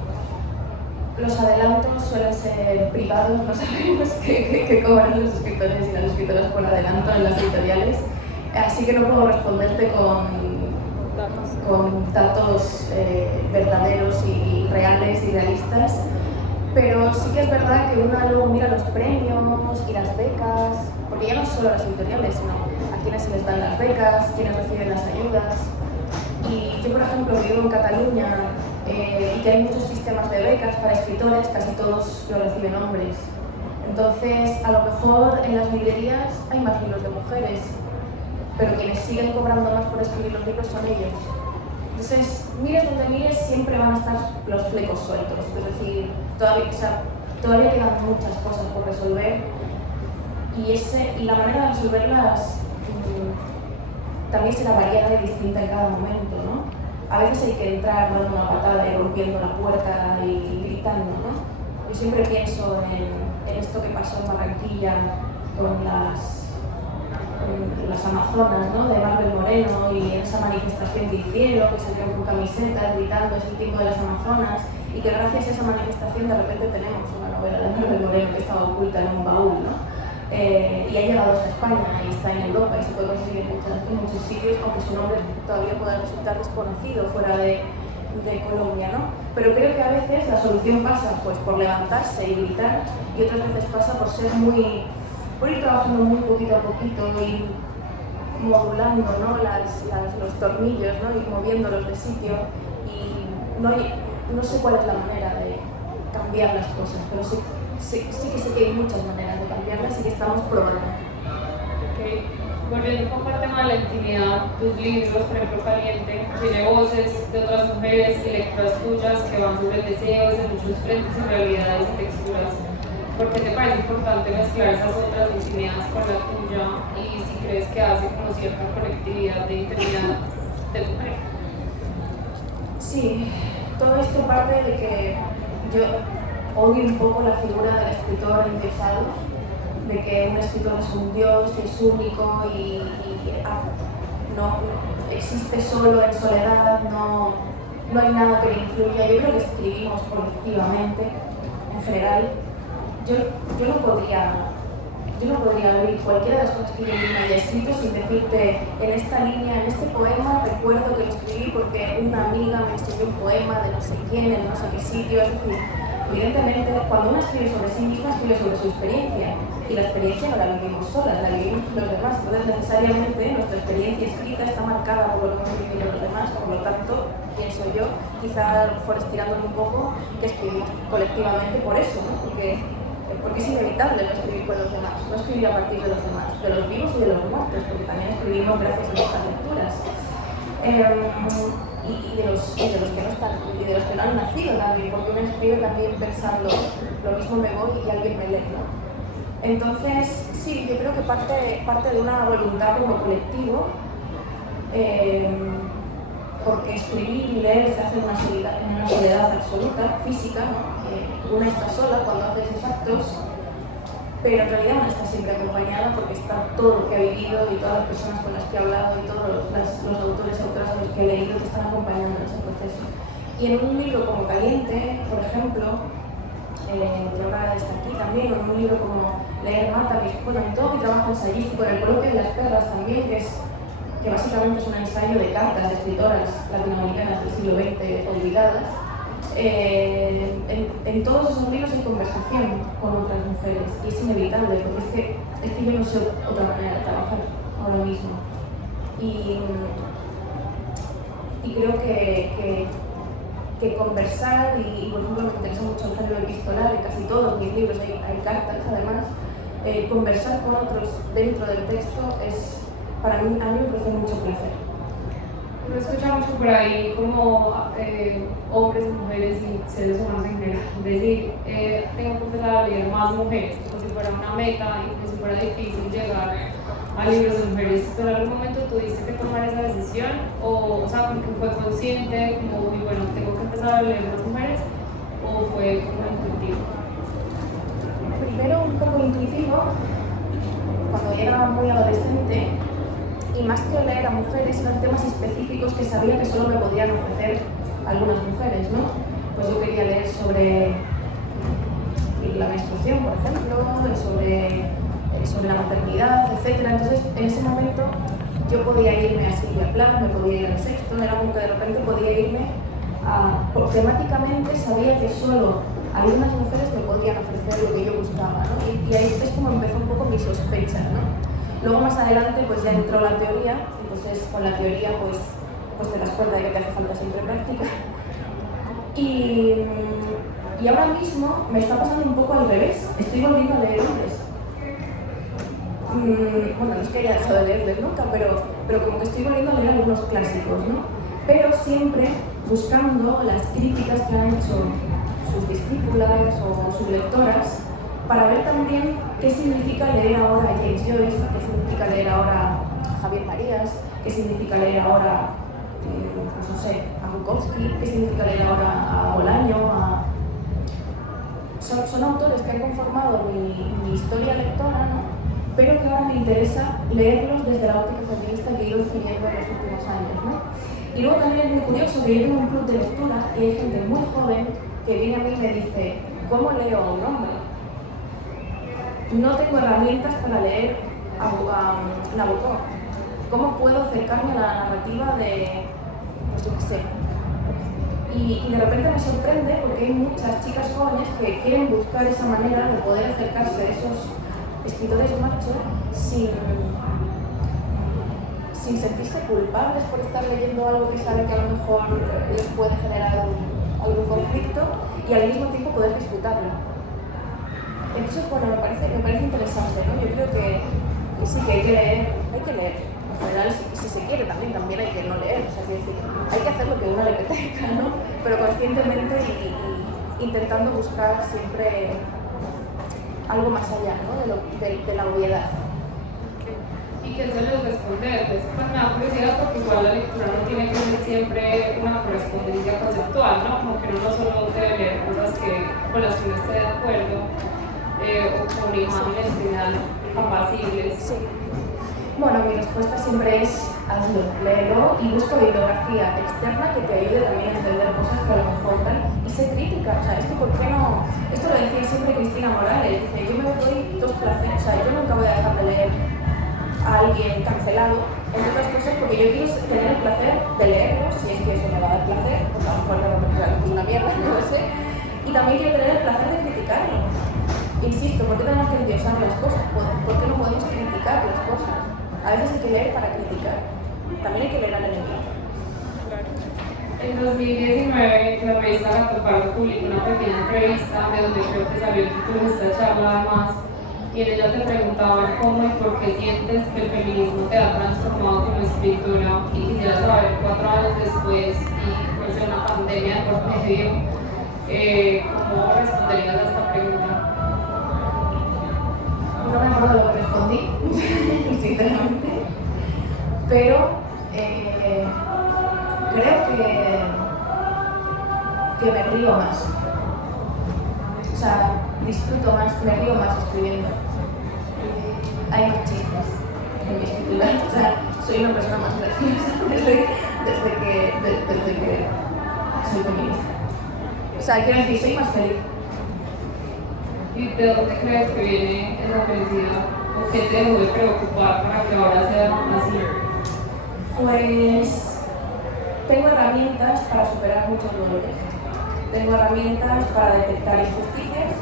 Los adelantos suelen ser privados, no sabemos qué cobran los escritores y las escritoras por adelanto en las editoriales, así que no puedo responderte con datos verdaderos y reales y realistas, pero sí que es verdad que uno luego mira los premios y las becas, porque ya no solo las editoriales, sino a quienes se les dan las becas, quienes reciben las ayudas. Y yo, por ejemplo, vivo en Cataluña y que hay muchos sistemas de becas para escritores, casi todos lo reciben hombres. Entonces, a lo mejor en las librerías hay más libros de mujeres, pero quienes siguen cobrando más por escribir los libros son ellos. Entonces, mires donde mires, siempre van a estar los flecos sueltos. Es decir, todavía quedan muchas cosas por resolver y la manera de resolverlas también será variada y distinta en cada momento, ¿no? A veces hay que entrar dando una patada y rompiendo la puerta y gritando, ¿no? Yo siempre pienso en esto que pasó en Barranquilla con las amazonas, ¿no? De Marvel Moreno, y en esa manifestación que hicieron, que salieron con camisetas gritando ese tipo de las amazonas, y que gracias a esa manifestación de repente tenemos una novela de Marvel Moreno que estaba oculta en un baúl, ¿no? Y ha llegado hasta España y está en Europa y se puede conseguir en muchos sitios, aunque su nombre todavía pueda resultar desconocido fuera de Colombia, ¿no? pero creo que a veces la solución pasa pues, por levantarse y gritar, y otras veces pasa por ser por ir trabajando muy poquito a poquito, ir modulando, ¿no? los tornillos, ¿no? Y moviéndolos de sitio, y no sé cuál es la manera de cambiar las cosas, pero sí que sé que hay muchas maneras de cambiarlas y que estamos probando. Okay. Volviendo un poco al tema de la intimidad, tus libros, por ejemplo Caliente, tiene voces de otras mujeres y lecturas tuyas que van sobre deseos de muchos frentes y realidades y texturas. ¿Por qué te parece importante mezclar esas otras intimidades con la tuya y si crees que hace como cierta colectividad de intimidad de tu pareja? Sí, todo esto parte de que yo odio un poco la figura del escritor endiosado, de que un escritor es un dios, que es único y no existe solo en soledad, no hay nada que le influya. Yo creo que escribimos colectivamente, en general. Yo no podría abrir cualquiera de las cosas que yo misma haya escrito sin decirte en esta línea, en este poema, recuerdo que lo escribí porque una amiga me escribió un poema de no sé quién, en no sé qué sitio. Es decir, evidentemente, cuando uno escribe sobre sí misma, escribe sobre su experiencia, y la experiencia no la vivimos solas, la vivimos los demás. Entonces, necesariamente, nuestra experiencia escrita está marcada por lo que hemos vivido los demás, por lo tanto, pienso yo, quizá a lo mejor estirándome un poco, que escribimos colectivamente por eso, ¿no? Porque es inevitable no escribir con los demás, no escribir a partir de los demás, de los vivos y de los muertos, porque también escribimos gracias a nuestras lecturas. Y de los que no están, y de los que no han nacido también, porque uno escribe también pensando, lo mismo me voy y alguien me lee, ¿no? Entonces, sí, yo creo que parte de una voluntad como colectivo, porque escribir y leer se hace en una soledad absoluta, física, ¿no? Uno está sola cuando hace esos actos, pero en realidad uno está siempre acompañada porque está todo lo que ha vivido y todas las personas con las que ha hablado y todos los autores y autoras a los que he leído que están acompañando en ese proceso. Y en un libro como Caliente, por ejemplo, que ahora está aquí también, o en un libro como Leer Mata, que en todo mi trabajo ensayístico, en el coloquio de las perras también, que básicamente es un ensayo de cartas de escritoras latinoamericanas del siglo XX olvidadas. En todos esos libros hay conversación con otras mujeres y es inevitable, porque es que yo no sé otra manera de trabajar ahora mismo. Y creo que conversar, y por ejemplo me interesa mucho el género epistolar, en casi todos mis libros hay cartas además, conversar con otros dentro del texto es, para mí, a mí me produce mucho placer. Lo escuchamos por ahí como hombres, mujeres y seres humanos en general decir, tengo que empezar a leer más mujeres, como si fuera una meta y como si fuera difícil llegar a libros de mujeres. ¿Pero en algún momento tuviste que tomar esa decisión? O sea, como que fue consciente, como, muy bueno, tengo que empezar a leer más mujeres, o fue como intuitivo? Primero un poco intuitivo, cuando era muy adolescente, y más que leer a mujeres, eran temas específicos que sabía que solo me podían ofrecer algunas mujeres, ¿no? Pues yo quería leer sobre la menstruación, por ejemplo, sobre la maternidad, etc. Entonces, en ese momento, yo podía irme a Silvia Plath, me podía ir al Sexto, era como que de repente podía irme porque temáticamente sabía que solo algunas mujeres me podían ofrecer lo que yo buscaba, ¿no? Y ahí es como empezó un poco mi sospecha, ¿no? Luego más adelante pues ya entró la teoría, entonces con la teoría pues te das cuenta de que te hace falta siempre práctica. Y ahora mismo me está pasando un poco al revés, estoy volviendo a leer hombres. Bueno, no es que haya dejado de leerles nunca, pero como que estoy volviendo a leer algunos clásicos, ¿no? Pero siempre buscando las críticas que han hecho sus discípulas o sus lectoras, para ver también qué significa leer ahora a James Joyce, qué significa leer ahora a Javier Marías, qué significa leer ahora, pues no sé, a Bukowski, qué significa leer ahora a Bolaño, son autores que han conformado mi historia lectora, ¿no? Pero que ahora me interesa leerlos desde la óptica feminista que he ido adquiriendo en los últimos años, ¿no? Y luego también es muy curioso que yo tengo un club de lectura y hay gente muy joven que viene a mí y me dice, ¿cómo leo a un hombre? No tengo herramientas para leer a Nabokov. ¿Cómo puedo acercarme a la narrativa de, pues yo qué sé? Y de repente me sorprende porque hay muchas chicas jóvenes que quieren buscar esa manera de poder acercarse a esos escritores machos sin sentirse culpables por estar leyendo algo que sabe que a lo mejor les puede generar algún conflicto y al mismo tiempo poder disfrutarlo. Entonces, bueno, me parece interesante, ¿no? Yo creo que sí, que hay que leer. En general, si se quiere también hay que no leer. O sea, es decir, hay que hacer lo que a uno le apetezca, ¿no? Pero conscientemente y intentando buscar siempre algo más allá, ¿no? de la obviedad. ¿Y qué sueles responder? Pues me da curiosidad porque igual la lectura no tiene que ser siempre una correspondencia conceptual, ¿no? Como que uno no solo debe leer cosas con las que uno esté de acuerdo o con imágenes que sean apacibles. Sí. Bueno, mi respuesta siempre es hazlo, léelo y busca bibliografía externa que te ayude también a entender cosas que a lo mejor tal y sé crítica, o sea, ¿por qué no? Esto lo decía siempre Cristina Morales, dice, yo me doy dos placeres, o sea, yo nunca voy a dejar de leer a alguien cancelado, entre otras cosas porque yo quiero tener el placer de leerlo, si es que eso me va a dar placer, porque a lo mejor es una mierda, no lo sé, y también quiero tener el placer de criticarlo. Insisto, ¿por qué tenemos que endiosar las cosas? ¿Por qué no podemos criticar las cosas? A veces hay que leer para criticar, también hay que leer al enemigo. En 2019, la revista Gato Pardo publicó una pequeña entrevista de donde creo que salió el título de esta charla además, y en ella te preguntaban cómo y por qué sientes que el feminismo te ha transformado como escritora, y quisiera saber 4 años después y pues de una pandemia por medio, ¿cómo responderías a esta pregunta? No me acuerdo lo que respondí, sinceramente, pero creo que me río más. O sea, disfruto más, me río más escribiendo. Hay más chistes en mi escritura. O sea, soy una persona más graciosa desde que soy feminista. O sea, quiero decir, soy más feliz. ¿Y de dónde crees que viene esa felicidad? ¿O qué te dejó de preocupar para que ahora sea así? Pues tengo herramientas para superar muchos dolores. Tengo herramientas para detectar injusticias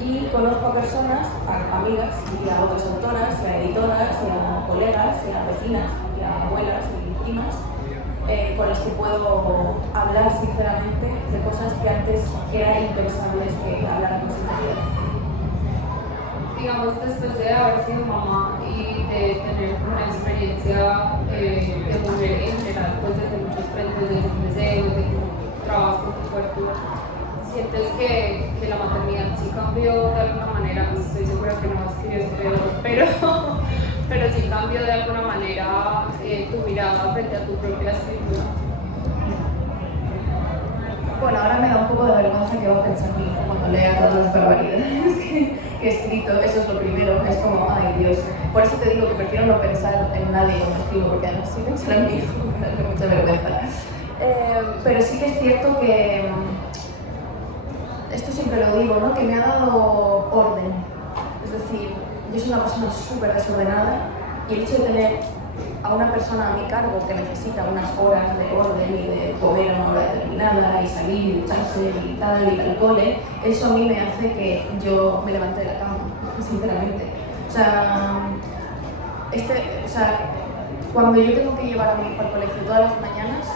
y conozco a personas, a amigas y a otras autoras, y a editoras, y a colegas, y a vecinas, y a abuelas y primas, con las que puedo hablar sinceramente de cosas que antes eran impensables que hablara con sinceridad. Digamos, después de haber sido mamá y de tener una experiencia de mujer en general, pues desde muchos frentes, desde el deseo, desde tu trabajo, tu cuerpo, ¿sientes que la maternidad sí cambió de alguna manera? Pues estoy segura que no escribes pero sí cambió de alguna manera tu mirada frente a tu propia escritura. Bueno, ahora me da un poco de vergüenza que va a pensar mi hijo cuando lea todas las barbaridades que he escrito. Eso es lo primero, es como, ay Dios. Por eso te digo que prefiero no pensar en nadie cuando escribo, porque además si pensar en mi hijo me da mucha vergüenza. Pero sí que es cierto que, esto siempre lo digo, ¿no? Que me ha dado orden. Es decir, yo soy una persona súper desordenada y el hecho de tener a una persona a mi cargo que necesita unas horas de orden y de comer a una hora determinada y salir y ducharse y tal y al cole, eso a mí me hace que yo me levante de la cama, sinceramente. O sea, cuando yo tengo que llevar a mi hijo al colegio todas las mañanas,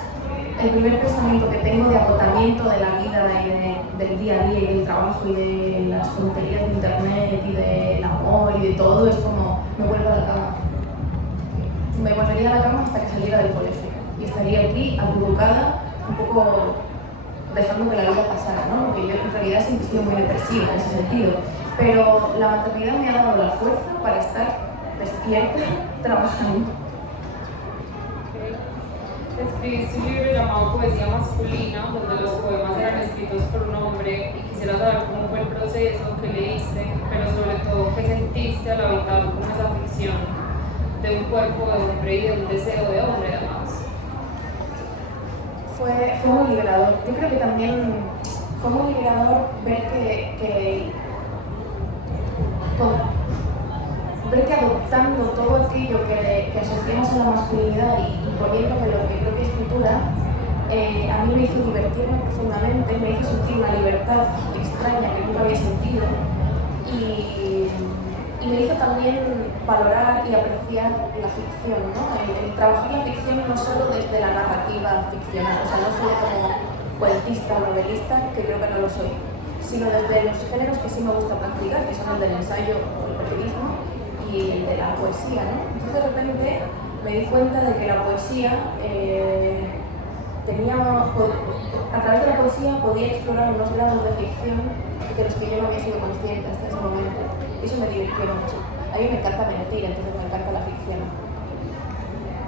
el primer pensamiento que tengo de agotamiento de la vida y del día a día y del trabajo y de las tonterías de internet y del amor y de todo es como me vuelvo a la cama. Me volvería a la cama hasta que saliera del colegio y estaría aquí acurrucada, un poco dejando que la vida pasara, ¿no? Porque yo en realidad siempre he sido muy depresiva en ese sentido, pero la maternidad me ha dado la fuerza para estar despierta trabajando. Escribiste un libro llamado Poesía Masculina, donde los poemas eran escritos por un hombre, y quisiera saber cómo fue el proceso que leíste, pero sobre todo qué sentiste al habitar con esa ficción de un cuerpo de hombre y de un deseo de hombre además. Fue muy liberador. Yo creo que también fue muy liberador ver que adoptando todo aquello que asociamos a la masculinidad y poniéndome lo que creo que escritura, a mí me hizo divertirme profundamente, me hizo sentir una libertad extraña que nunca había sentido y me hizo también valorar y apreciar la ficción, ¿no? El trabajar la ficción no solo desde la narrativa ficcional, o sea, no solo como cuentista o novelista, que creo que no lo soy, sino desde los géneros que sí me gusta practicar, que son el del ensayo o el periodismo y el de la poesía, ¿no? Entonces de repente me di cuenta de que la poesía a través de la poesía podía explorar unos grados de ficción de los que yo no había sido consciente hasta ese momento. Y eso me divirtió mucho. A mí me encanta mentir, entonces me encanta la ficción.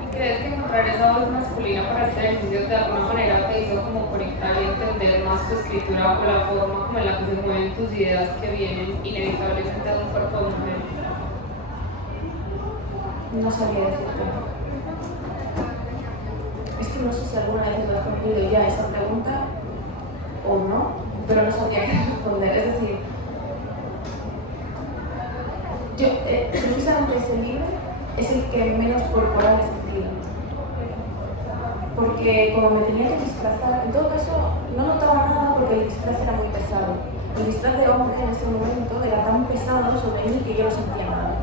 ¿Y crees que encontrar esa voz masculina para este ejercicio de alguna manera te hizo como conectar y entender más tu escritura o la forma como en la que se mueven tus ideas que vienen inevitablemente de un cuerpo de mujer? No sabía decirte. Es que no sé si alguna vez me has cumplido ya esa pregunta o no, pero no sabría qué responder. Es decir, yo, precisamente ese libro es el que menos corporal he sentido. Porque como me tenía que disfrazar, en todo caso no notaba nada porque el disfraz era muy pesado. El disfraz de hombre en ese momento era tan pesado sobre mí que yo no sentía nada.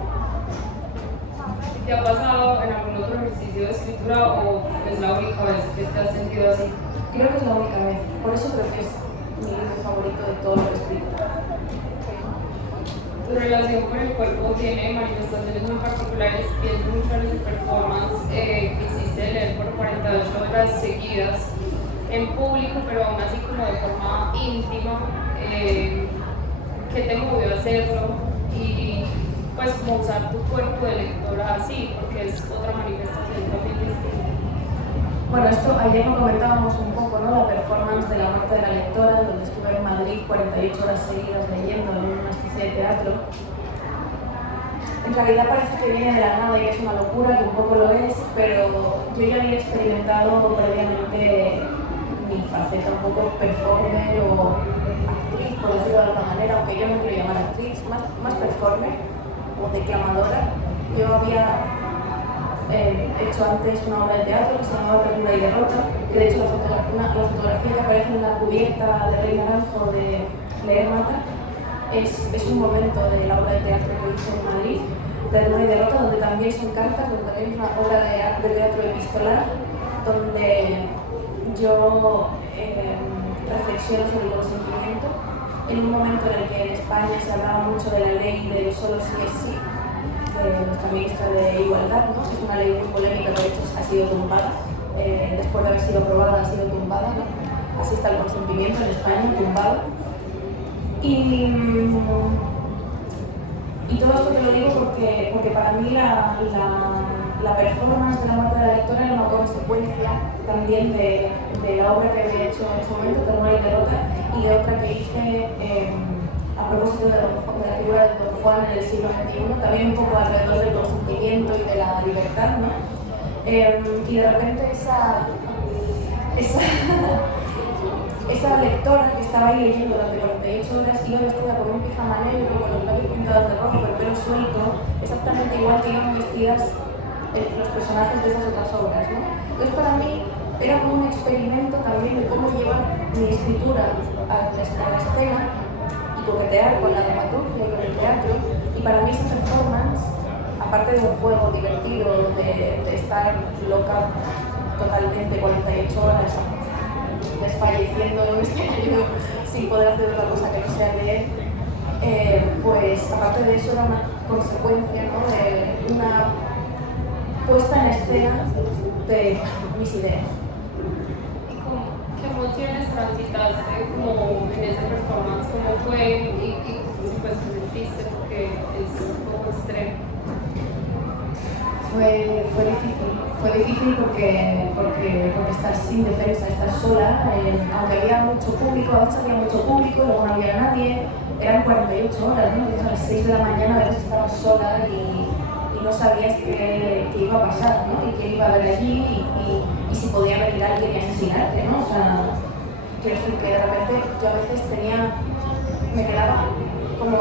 ¿Te ha pasado en algún otro ejercicio de escritura o es la única vez que te has sentido así? Creo que es la única vez, por eso creo que es mi libro favorito de todo lo que he escrito. Tu relación con el cuerpo tiene manifestaciones muy particulares. Pienso mucho en ese performance que hiciste leer por 48 horas seguidas en público, pero aún así como de forma íntima. ¿Qué te movió a hacerlo? Y pues como usar tu cuerpo de lectora así, porque es otra manifestación también distinta. Bueno, esto ayer lo comentábamos un poco, ¿no? La performance de La muerte de la lectora, donde estuve en Madrid 48 horas seguidas leyendo en una especie de teatro. En realidad parece que viene de la nada y que es una locura, que un poco lo es, pero yo ya había experimentado previamente mi faceta un poco performer o actriz, por decirlo de alguna manera, aunque yo no quiero llamar actriz, más performer o declamadora. Yo había hecho antes una obra de teatro que se llamaba Ternura y Derrota, que de hecho la fotografía que aparece en la cubierta de Rey Naranjo de Leer Mata es un momento de la obra de teatro que hice en Madrid, Ternura y Derrota, donde también son cartas, donde también es una obra de teatro epistolar, donde yo reflexiono sobre el consentimiento en un momento en el que en España se hablaba mucho de la ley del solo sí es sí, de nuestra ministra de Igualdad, ¿no? Es una ley muy polémica que de hecho ha sido tumbada, después de haber sido aprobada ha sido tumbada, ¿no? Así está el consentimiento en España, tumbado. Y todo esto te lo digo porque para mí la performance de La muerte de la lectora era una consecuencia también de la obra que había hecho en ese momento, Ternura y Derrota, y de otra que hice a propósito de la figura de Don Juan en el siglo XXI, también un poco alrededor del consentimiento y de la libertad, ¿no? Y de repente esa lectora que estaba ahí leyendo durante 48 horas iba vestida con un pijama negro, con los labios pintados de rojo, el pelo suelto, exactamente igual que iban vestidas los personajes de esas otras obras, ¿no? Entonces para mí era como un experimento también de cómo llevar mi escritura a la escena y coquetear con la dramaturgia y con el teatro, y para mí esa performance, aparte de un juego divertido de estar loca totalmente 48 horas desfalleciendo en un escenario sin poder hacer otra cosa que no sea leer, pues aparte de eso era una consecuencia, ¿no? De una puesta en escena de mis ideas. ¿Qué emociones transitaste como en esa performance? ¿Cómo fue? Y pues qué sentiste? Porque es un poco extremo. Fue difícil porque estás indefensa, estás sola, aunque había mucho público, a veces había mucho público, luego no había nadie, eran 48 horas, ¿no? Entonces a las 6 de la mañana a veces estabas sola y no sabías qué iba a pasar, ¿no? Y quién iba a ver allí y si podía venir alguien y asesinarte, ¿no? O sea, quiero decir que de repente yo a veces me quedaba como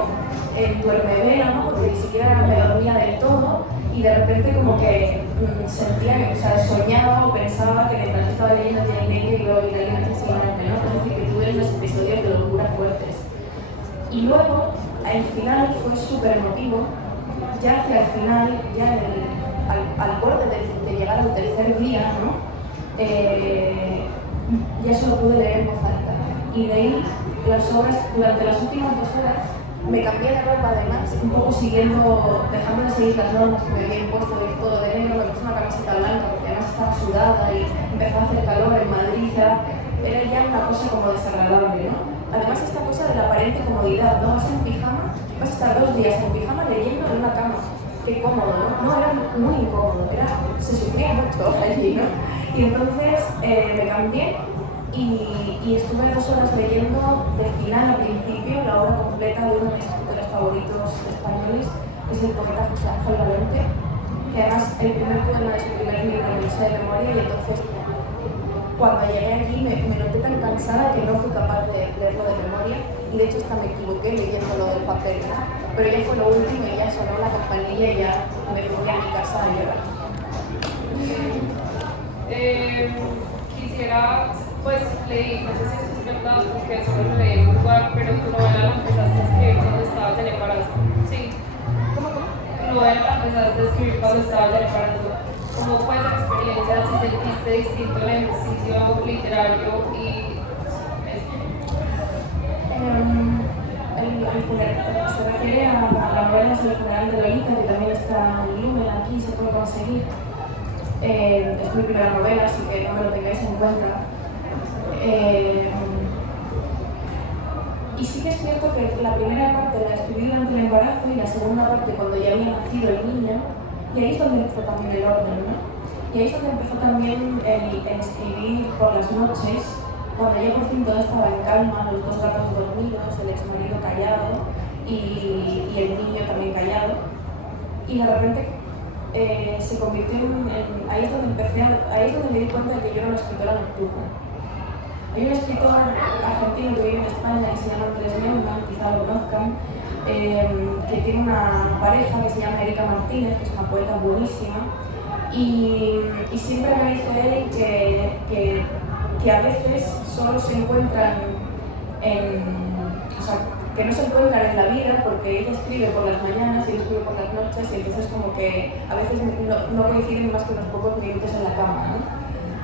en duermevela, ¿no? Porque ni siquiera me dormía del todo y de repente como que sentía, o sea, soñaba o pensaba que mientras estaba leyendo Jane Eyre iba a oír a alguien asesinarme, ¿no? Es decir, que tuve unos episodios de locura fuertes. Y luego, al final fue súper emotivo, ya hacia el final, ya al borde de llegar al tercer día, ¿no? Ya solo pude leer en voz alta. Y leí las obras, durante las últimas 2 horas, me cambié de ropa además, un poco dejando de seguir las normas que me había impuesto de ir todo de negro, me puse una camiseta blanca porque además estaba sudada y empezó a hacer calor en Madrid, era ya una cosa como desagradable, ¿no? Además esta cosa de la aparente comodidad, ¿no? Vas en pijama, vas a estar 2 días en pijama leyendo en una cama, qué cómodo, ¿no? No, era muy incómodo, se sufría mucho allí, ¿no? Y entonces me cambié y estuve 2 horas leyendo de final a principio la obra completa de uno de mis escritores favoritos españoles, que es el poeta José Ángel Valente, que además el primer poema de su primer libro me lo sé de memoria, y entonces cuando llegué allí me noté tan cansada que no fui capaz de leerlo de memoria, y de hecho hasta me equivoqué leyéndolo del papel, ¿no? Pero ya fue lo último y ya sonó la campanilla y ya me fui a mi casa a llorar. Quisiera, pues leí, no sé si esto es verdad, porque solo lo leí en un lugar, pero tu novela la empezaste a escribir cuando estabas en embarazo. Sí. ¿Cómo? Tu novela la empezaste a escribir cuando estabas en embarazo. ¿Cómo fue esa experiencia? Si sentiste distinto el ejercicio literario y eso. El funeral, se refiere a la novela del funeral de Lolita, que también está en Lumen, aquí se puede conseguir. Es mi primera novela, así que no me lo tengáis en cuenta. Y sí que es cierto que la primera parte la escribí durante el embarazo y la segunda parte cuando ya había nacido el niño, y ahí es donde empezó también el orden, ¿no? Y ahí es donde empezó también el escribir por las noches, cuando ya por fin todo estaba en calma, los 2 gatos dormidos, el exmarido callado y el niño también callado. Y de repente se convirtió ahí es donde me di cuenta de que yo era una escritora nocturna. Hay un escritor argentino que vive en España que se llama Andrés Neumann, quizá lo conozcan, que tiene una pareja que se llama Erika Martínez, que es una poeta buenísima, y siempre me dice él que a veces solo se encuentran o sea, que no se encuentran en la vida porque ella escribe por las mañanas y él escribe por las noches, y entonces como que a veces no coinciden más que unos pocos minutos en la cama, ¿no?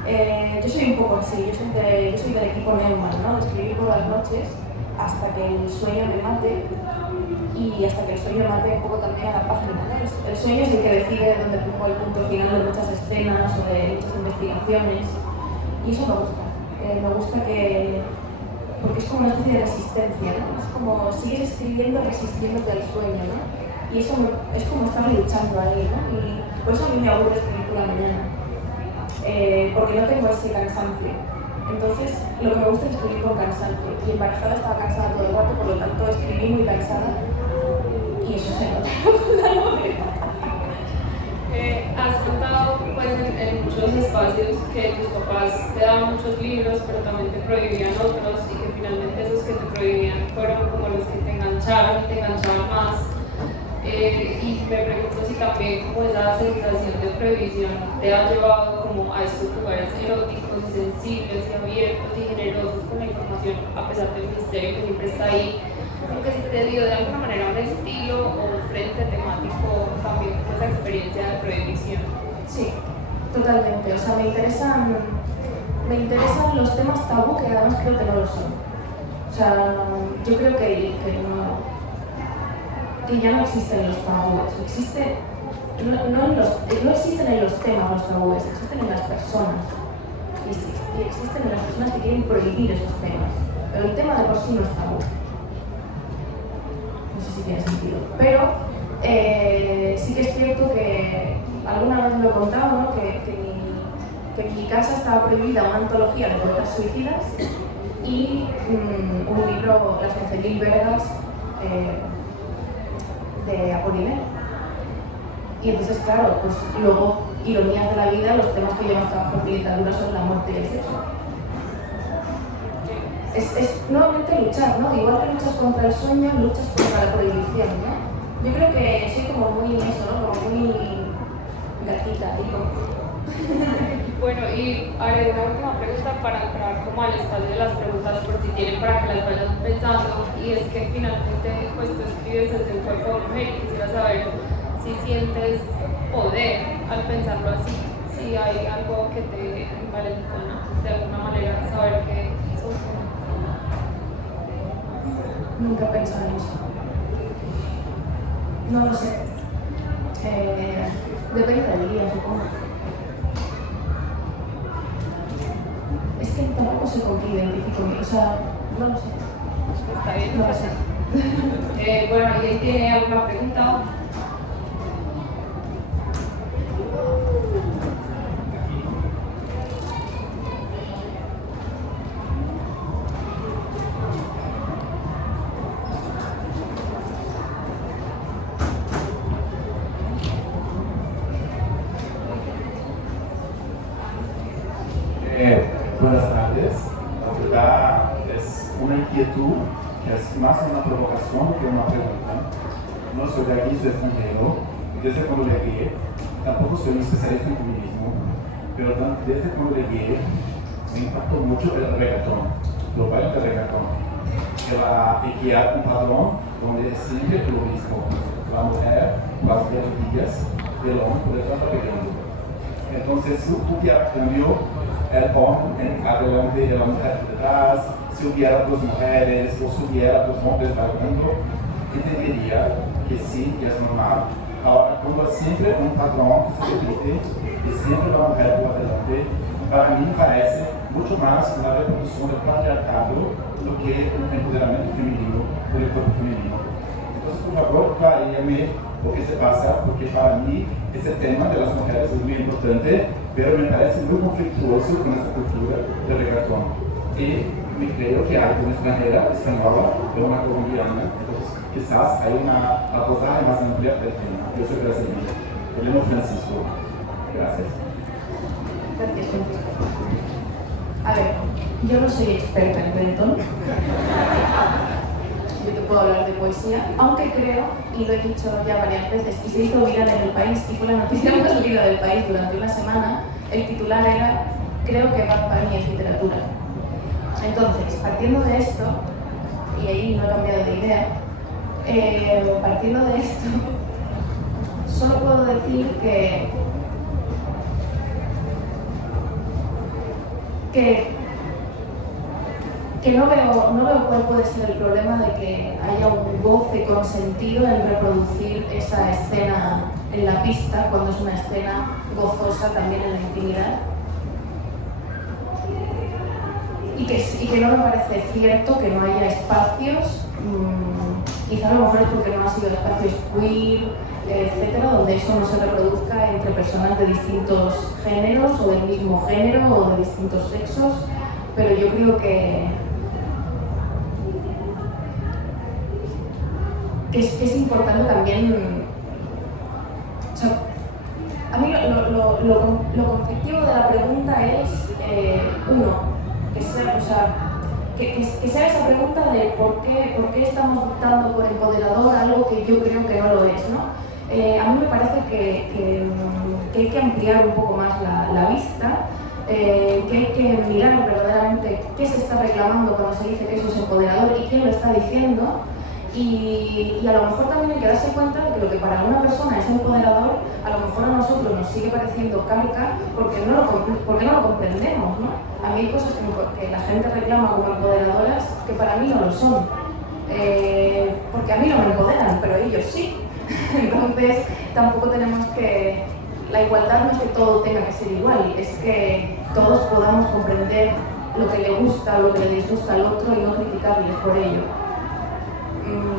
Yo soy un poco así, yo soy del equipo Neumann, ¿no? De escribir por las noches hasta que el sueño me mate, y hasta que el sueño mate un poco también a la página, ¿no? El sueño es el que decide dónde pongo el punto final de muchas escenas o de muchas investigaciones, y eso me gusta. Me gusta porque es como una especie de resistencia, ¿no? Es como sigues escribiendo resistiéndote al sueño, ¿no? Y eso es como estar luchando ahí, ¿no? Y por eso a mí me aburre escribir por la mañana, porque no tengo ese cansancio. Entonces, lo que me gusta es escribir con cansancio. Y embarazada estaba cansada todo el rato, por lo tanto escribí muy cansada, y eso se nota con la novela. Has contado pues, en muchos espacios que tus papás te daban muchos libros, pero también te prohibían otros, y que finalmente esos que te prohibían fueron como los que te engancharon y te enganchaban más. Y me pregunto si también como esa sensación de prohibición te ha llevado como a estos lugares eróticos y sensibles y abiertos y generosos con la información, a pesar del misterio que siempre está ahí, como que si te dio de alguna manera un estilo o un frente temático también con esa experiencia de prohibición. Sí, totalmente. O sea, me interesan los temas tabú, que además creo que no lo son. O sea, yo creo que ya no existen los tabúes. No existen en los temas los tabúes, existen en las personas. Y existen en las personas que quieren prohibir esos temas. Pero el tema de por sí no es tabú. No sé si tiene sentido. Pero sí que es cierto que alguna vez lo he contado, ¿no? que en mi casa estaba prohibida una antología de poetas suicidas y un libro, Las 11.000 vergas, de Apollinaire. Y entonces, claro, pues luego, ironías de la vida, los temas que yo no estaba facilitando son la muerte y el sexo. Es nuevamente luchar, ¿no? Igual que luchas contra el sueño, luchas contra la prohibición, ¿no? Yo creo que soy como muy eso, ¿no? Como muy gatita, y como una última pregunta para entrar como al espacio de las preguntas por si tienen para que las vayan pensando, y es que finalmente pues tú escribes desde un cuerpo de mujer y quisiera saber si sientes poder al pensarlo así, si hay algo que te envalentona de alguna manera saber que sos mujer. Nunca he pensado en eso. No lo sé. Depende del día, supongo. Es que tampoco sé con qué identifico, o sea, no lo sé. Está bien, No lo sé. bueno, ¿alguien tiene alguna pregunta? Buenas tardes. La verdad es una inquietud, que es más una provocación que una pregunta. No soy de aquí, soy extranjero. Desde cuando llegué, tampoco soy un especialista en feminismo, pero desde cuando llegué me impactó mucho el reggaetón, los bailes de reggaetón, que va a guiar un padrón donde es siempre lo mismo, la mujer, las rodillas, el hombre por detrás pegando. Entonces, tú que aprendió el hombre adelante y la mujer por detrás, si hubiera dos mujeres o si hubiera dos hombres bailando, entendería que sí, que es normal. Ahora, cuando siempre un patrón que se repite y siempre la mujer por adelante, para mí parece mucho más una reproducción del patriarcado do que un empoderamiento femenino por el cuerpo femenino. Entonces, por favor, claríame lo que se pasa, porque para mí ese tema de las mujeres es muy importante, pero me parece muy conflictuoso con esta cultura del reggaetón. Y me creo que hay una extranjera, española, o una colombiana, entonces quizás hay una abordaje más amplia del tema. Yo soy brasileño, Eleno Francisco. Gracias. Gracias, Francisco. A ver, yo no soy experta en reggaetón. Yo te puedo hablar de poesía, aunque creo, y lo he dicho ya varias veces, y se hizo viral en El País, y fue la noticia más leída del país durante una semana, el titular era "Creo que Bad Bunny es literatura". Entonces, partiendo de esto, y ahí no he cambiado de idea, partiendo de esto, solo puedo decir que no veo cuál puede ser el problema de que haya un goce consentido en reproducir esa escena en la pista, cuando es una escena gozosa también en la intimidad. Y que no me parece cierto que no haya espacios, quizá a lo mejor es porque no han sido espacios queer, etcétera, donde eso no se reproduzca entre personas de distintos géneros o del mismo género o de distintos sexos, pero yo creo que es importante también. O sea, a mí lo conflictivo de la pregunta es, uno, que sea esa pregunta de por qué estamos optando por empoderador algo que yo creo que no lo es, ¿no? A mí me parece que hay que ampliar un poco más la vista, que hay que mirar verdaderamente qué se está reclamando cuando se dice que eso es empoderador y quién lo está diciendo. Y a lo mejor también hay que darse cuenta de que lo que para una persona es empoderador, a lo mejor a nosotros nos sigue pareciendo carca porque no lo comprendemos, ¿no? A mí hay cosas que la gente reclama como empoderadoras que para mí no lo son, porque a mí no me empoderan, pero ellos sí. Entonces tampoco tenemos que... La igualdad no es que todo tenga que ser igual, es que todos podamos comprender lo que le gusta o lo que le disgusta al otro y no criticarle por ello.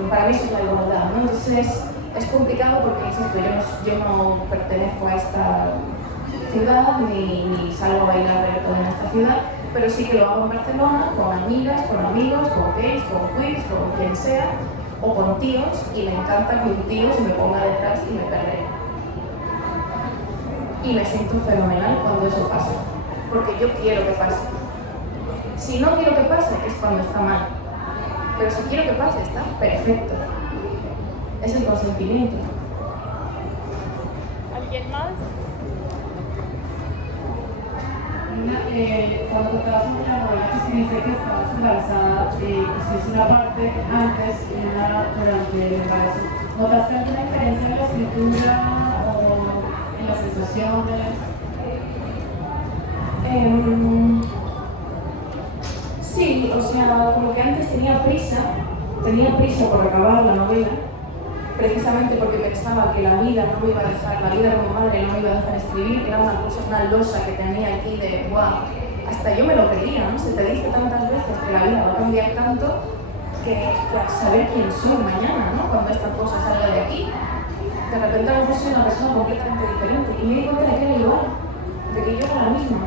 Para mí eso es la igualdad, ¿no? Entonces es complicado porque, insisto, yo no pertenezco a esta ciudad ni salgo a bailar reggaetón en esta ciudad, pero sí que lo hago en Barcelona con amigas, con amigos, con gays, con queers, con quien sea, o con tíos, y me encanta que un tío se me ponga detrás y me perree. Y me siento fenomenal cuando eso pasa, porque yo quiero que pase. Si no quiero que pase, es cuando está mal. Pero si quiero que pase, está perfecto. Es el consentimiento. ¿Alguien más? Cuando tocabas en la novela que escribiste que estabas embarazada, hiciste una parte antes y una durante el embarazo. ¿Notaste alguna diferencia en la escritura o en las sensaciones? Sí, o sea, como que antes tenía prisa por acabar la novela, precisamente porque pensaba que la vida no me iba a dejar, la vida como madre no me iba a dejar escribir, era una cosa, una losa que tenía aquí de guau, hasta yo me lo creía, ¿no? Se te dice tantas veces que la vida va a cambiar tanto que a saber quién soy mañana, ¿no? Cuando esta cosa salga de aquí, de repente a lo mejor soy una persona completamente diferente y me di cuenta de que era igual, de que yo era la misma,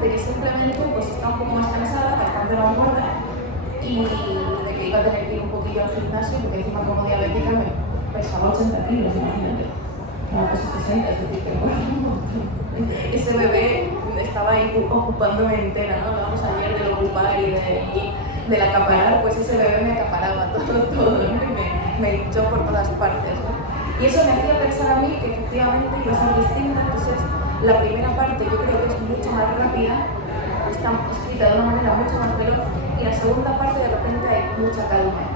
de que simplemente pues estaba un poco más cansada, bastante vanguardia y de que iba a tener que ir un poquillo al gimnasio porque encima como diabética me pesaba 80 kilos, imagínate. No, pues 60, es decir, que bueno, ese bebé estaba ahí ocupándome entera, ¿no? Hablamos ayer del ocupar y del acaparar, pues ese bebé me acaparaba todo, ¿no? Y me hinchó por todas partes, ¿no? Y eso me hacía pensar a mí que efectivamente iba a ser distinta, entonces la primera parte yo creo que es mucho más rápida, está escrita de una manera mucho más veloz y la segunda parte de repente hay mucha calma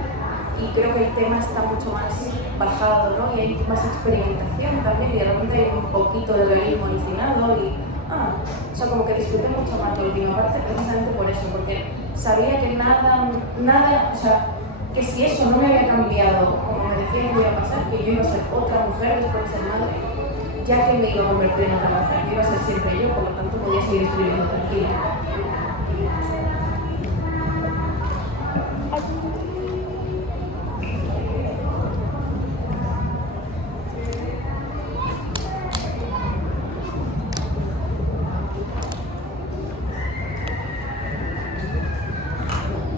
y creo que el tema está mucho más bajado, ¿no? Y hay más experimentación también y de repente hay un poquito de realismo alucinado y o sea, como que disfruté mucho más la última parte precisamente por eso, porque sabía que nada, o sea, que si eso no me había cambiado, como me decía que iba a pasar, que yo iba a ser otra mujer después de ser madre, ya que me iba a convertir en otra mujer, que iba a ser siempre yo, por lo tanto podía seguir escribiendo tranquila.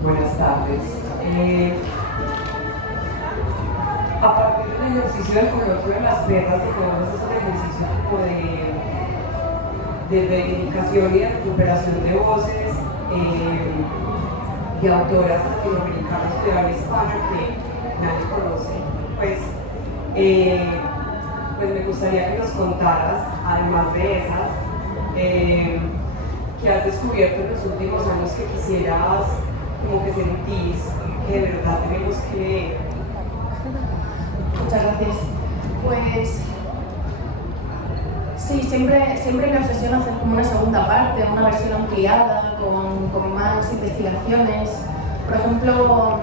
Buenas tardes. A partir del ejercicio del coloquio de las perras, de todos esos ejercicios tipo de dedicación y de recuperación de voces de autoras latinoamericanas de habla hispana que nadie conoce, pues me gustaría que nos contaras, además de esas, que has descubierto en los últimos años que quisieras, como que sentís que de verdad tenemos que leer. Muchas gracias. Pues sí, siempre me obsesiona hacer como una segunda parte, una versión ampliada, con más investigaciones. Por ejemplo,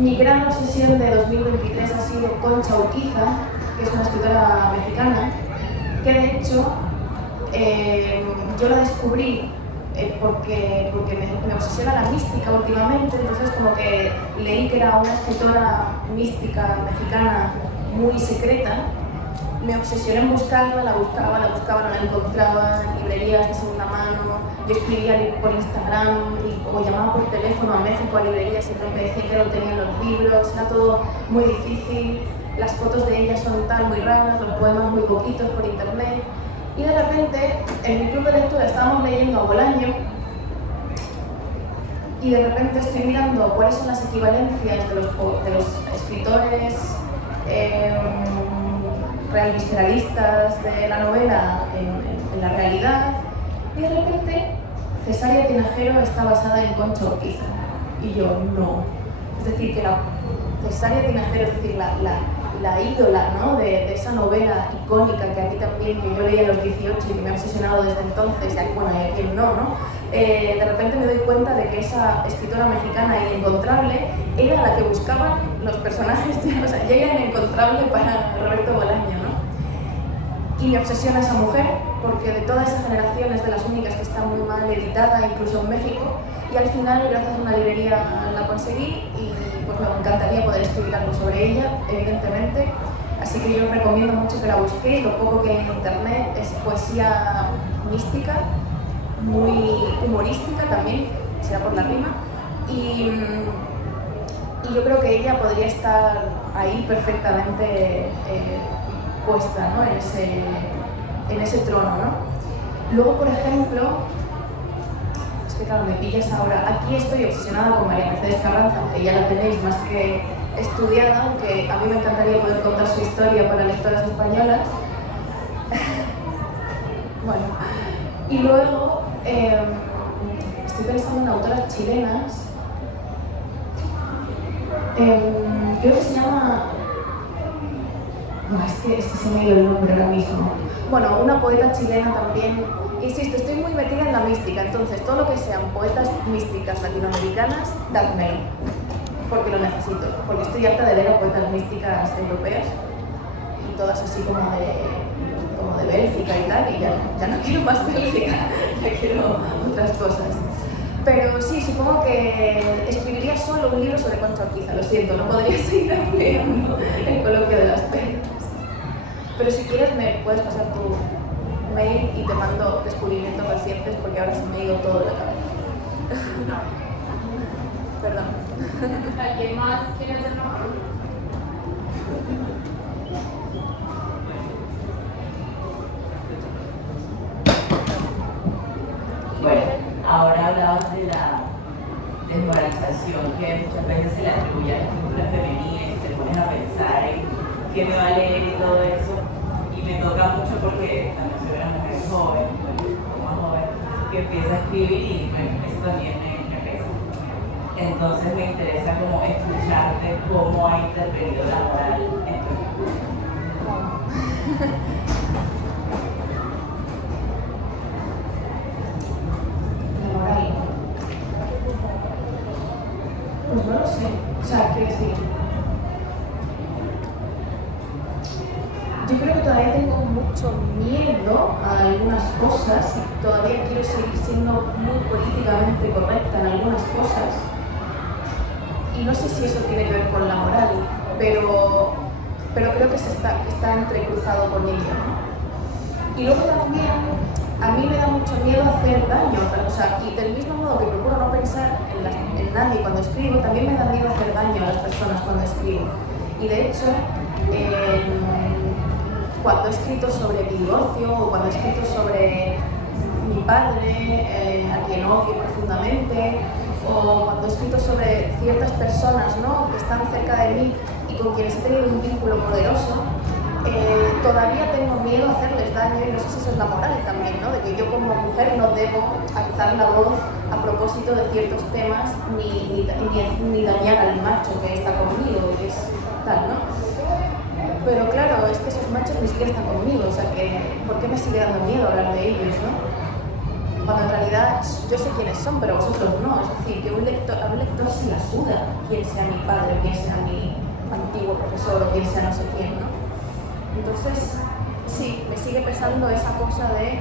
mi gran obsesión de 2023 ha sido Concha Urquiza, que es una escritora mexicana, que de hecho yo la descubrí porque me obsesiona la mística últimamente, entonces como que leí que era una escritora mística mexicana muy secreta, me obsesioné en buscarla, la buscaba, no la encontraba en librerías de segunda mano, yo escribía por Instagram o llamaba por teléfono a México a librerías y me decían que no tenían los libros, era todo muy difícil, las fotos de ella son muy raras, los poemas muy poquitos por internet. Y de repente, en mi club de lectura estábamos leyendo a Bolaño y de repente estoy mirando cuáles son las equivalencias de los escritores real-visceralistas de la novela en la realidad y de repente Cesárea Tinajero está basada en Concha Urquiza y yo no. Es decir, que la Cesárea Tinajero, es decir, la ídola, ¿no? de esa novela icónica que a mí también, que yo leí a los 18 y que me ha obsesionado desde entonces, y a quien no, de repente me doy cuenta de que esa escritora mexicana inencontrable era la que buscaban los personajes, o sea, ya era inencontrable para Roberto Bolaño, ¿no? Y me obsesiona esa mujer, porque de toda esa generación es de las únicas que está muy mal editada, incluso en México, y al final, gracias a una librería, la conseguí y pues me encantaría poder escribir algo sobre ella, evidentemente. Así que yo recomiendo mucho que la busquéis, lo poco que hay en internet es poesía mística, muy humorística también, será por la rima, y yo creo que ella podría estar ahí perfectamente puesta, ¿no? en ese trono, ¿no? Luego, por ejemplo, es que claro, me pillas ahora, aquí estoy obsesionada con María Mercedes Carranza, que ya la tenéis más que estudiada, aunque a mí me encantaría poder contar su historia para lectoras españolas, Bueno, y luego estoy pensando en autoras chilenas. Creo que se llama... No, es que se me ha ido el nombre ahora mismo. Bueno, una poeta chilena también. Insisto, estoy muy metida en la mística, entonces todo lo que sean poetas místicas latinoamericanas, dádmelo. Porque lo necesito. Porque estoy harta de leer a poetas místicas europeas y todas así como de Bélgica y tal, y ya no quiero más Bélgica, ya quiero otras cosas. Pero sí, supongo que escribiría solo un libro sobre Concha Urquiza, lo siento, no podría seguir ampliando el coloquio de las penas. Pero si quieres me puedes pasar tu mail y te mando descubrimientos recientes porque ahora se me ha ido todo de la cabeza. Perdón. ¿Alguien más quiere hacer una pregunta? Bueno, ahora hablabas de la desmoralización que muchas veces se le atribuye a la escritura femenina y te pones a pensar en qué me va a leer y todo eso. Y me toca mucho porque también soy una mujer joven, un poco más joven, que empieza a escribir y bueno, eso también me pesa. Entonces me interesa como escucharte cómo ha intervenido la moral en tu escritura. Pues no lo sé, o sea, quiero decir, yo creo que todavía tengo mucho miedo a algunas cosas y todavía quiero seguir siendo muy políticamente correcta en algunas cosas y no sé si eso tiene que ver con la moral, pero creo que está entrecruzado con ello, ¿no? Y luego también a mí me da mucho miedo hacer daño, o sea, y del mismo modo que procuro no pensar en nadie cuando escribo, también me da miedo hacer daño a las personas cuando escribo. Y de hecho, cuando he escrito sobre mi divorcio o cuando he escrito sobre mi padre, a quien odio profundamente, o cuando he escrito sobre ciertas personas, ¿no?, que están cerca de mí y con quienes he tenido un vínculo poderoso, todavía tengo miedo a hacerles daño y no sé si eso es la moral también, ¿no? De que yo como mujer no debo alzar la voz a propósito de ciertos temas ni dañar al macho que está conmigo y que es tal, ¿no? Pero claro, es que esos machos ni siquiera están conmigo, o sea que ¿por qué me sigue dando miedo hablar de ellos, no? Cuando en realidad yo sé quiénes son, pero vosotros no, es decir, que a un lector sí la suda quién sea mi padre, quién sea mi antiguo profesor o quién sea no sé quién, ¿no? Entonces, sí, me sigue pesando esa cosa de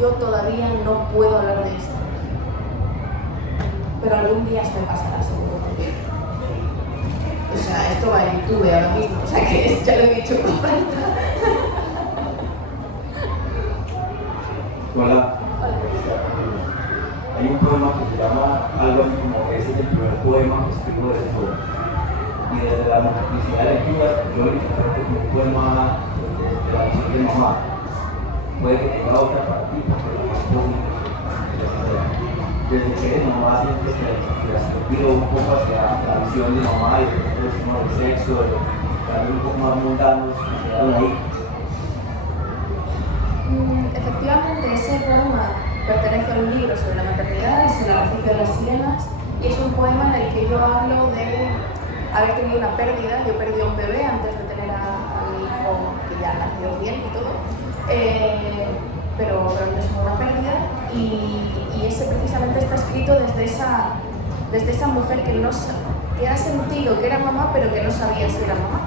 yo todavía no puedo hablar de esto. Pero algún día se me pasará, seguro, porque... O sea, esto va en YouTube ahora mismo, o sea que ya lo he dicho con falta. Hola. Hay un poema que se llama algo así como ese es el primer poema que escribo de todo. Y desde la multiplicidad de lecturas, yo lo interpreto como un poema de la visión de mamá. Puede que tenga otra para ti, porque la más bonita. Desde que eres mamá sientes que has ido un poco hacia la visión de mamá y después del sexo, de un poco más mundanos, que quedaron ahí. Efectivamente, ese poema pertenece a un libro sobre la maternidad, es El arrecife de las sirenas, y es un poema en el que yo hablo de haber tenido una pérdida. Yo perdí a un bebé antes de tener a mi hijo, que ya nació bien y todo, pero antes fue una pérdida, y ese precisamente está escrito desde esa mujer que ha sentido que era mamá, pero que no sabía si era mamá.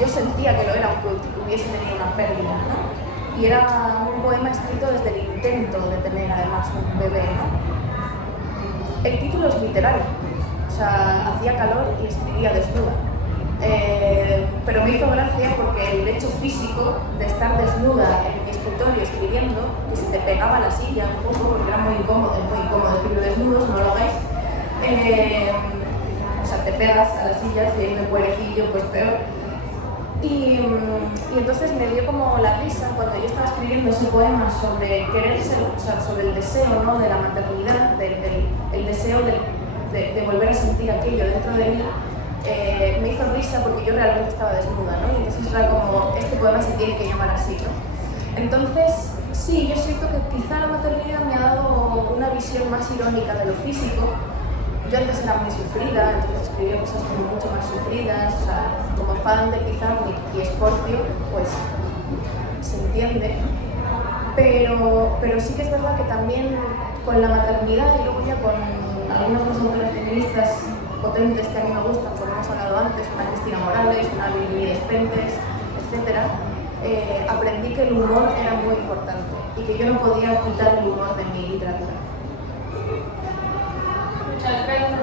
Yo sentía que lo era, aunque hubiese tenido una pérdida, ¿no? Y era un poema escrito desde el intento de tener además un bebé, ¿no? El título es literal, o sea, hacía calor y escribía desnuda. Pero me hizo gracia porque el hecho físico de estar desnuda en mi escritorio escribiendo, que se te pegaba la silla un poco, porque era muy incómodo escribir desnudos, no lo hagáis. O sea, te pegas a las sillas y hay un cuerecillo, pues peor. Y entonces me dio como la risa cuando yo estaba escribiendo ese poema sobre quererse, o sea, sobre el deseo, ¿no?, de la maternidad, el deseo de volver a sentir aquello dentro de mí. Me hizo risa porque yo realmente estaba desnuda, ¿no? Y entonces era como, este poema se tiene que llamar así, ¿no? Entonces, sí, yo siento que quizá la maternidad me ha dado una visión más irónica de lo físico. Yo antes era muy sufrida, entonces escribía cosas como mucho más sufridas, o sea, como fan de Pizarnik y Scorpio, pues se entiende. Pero sí que es verdad que también con la maternidad y luego ya con algunas de las autoras feministas potentes que a mí me gustan, como hemos hablado antes, una Cristina Morales, una Lili Despentes, etc., aprendí que el humor era muy importante y que yo no podía quitar el humor de mi literatura. Muchas gracias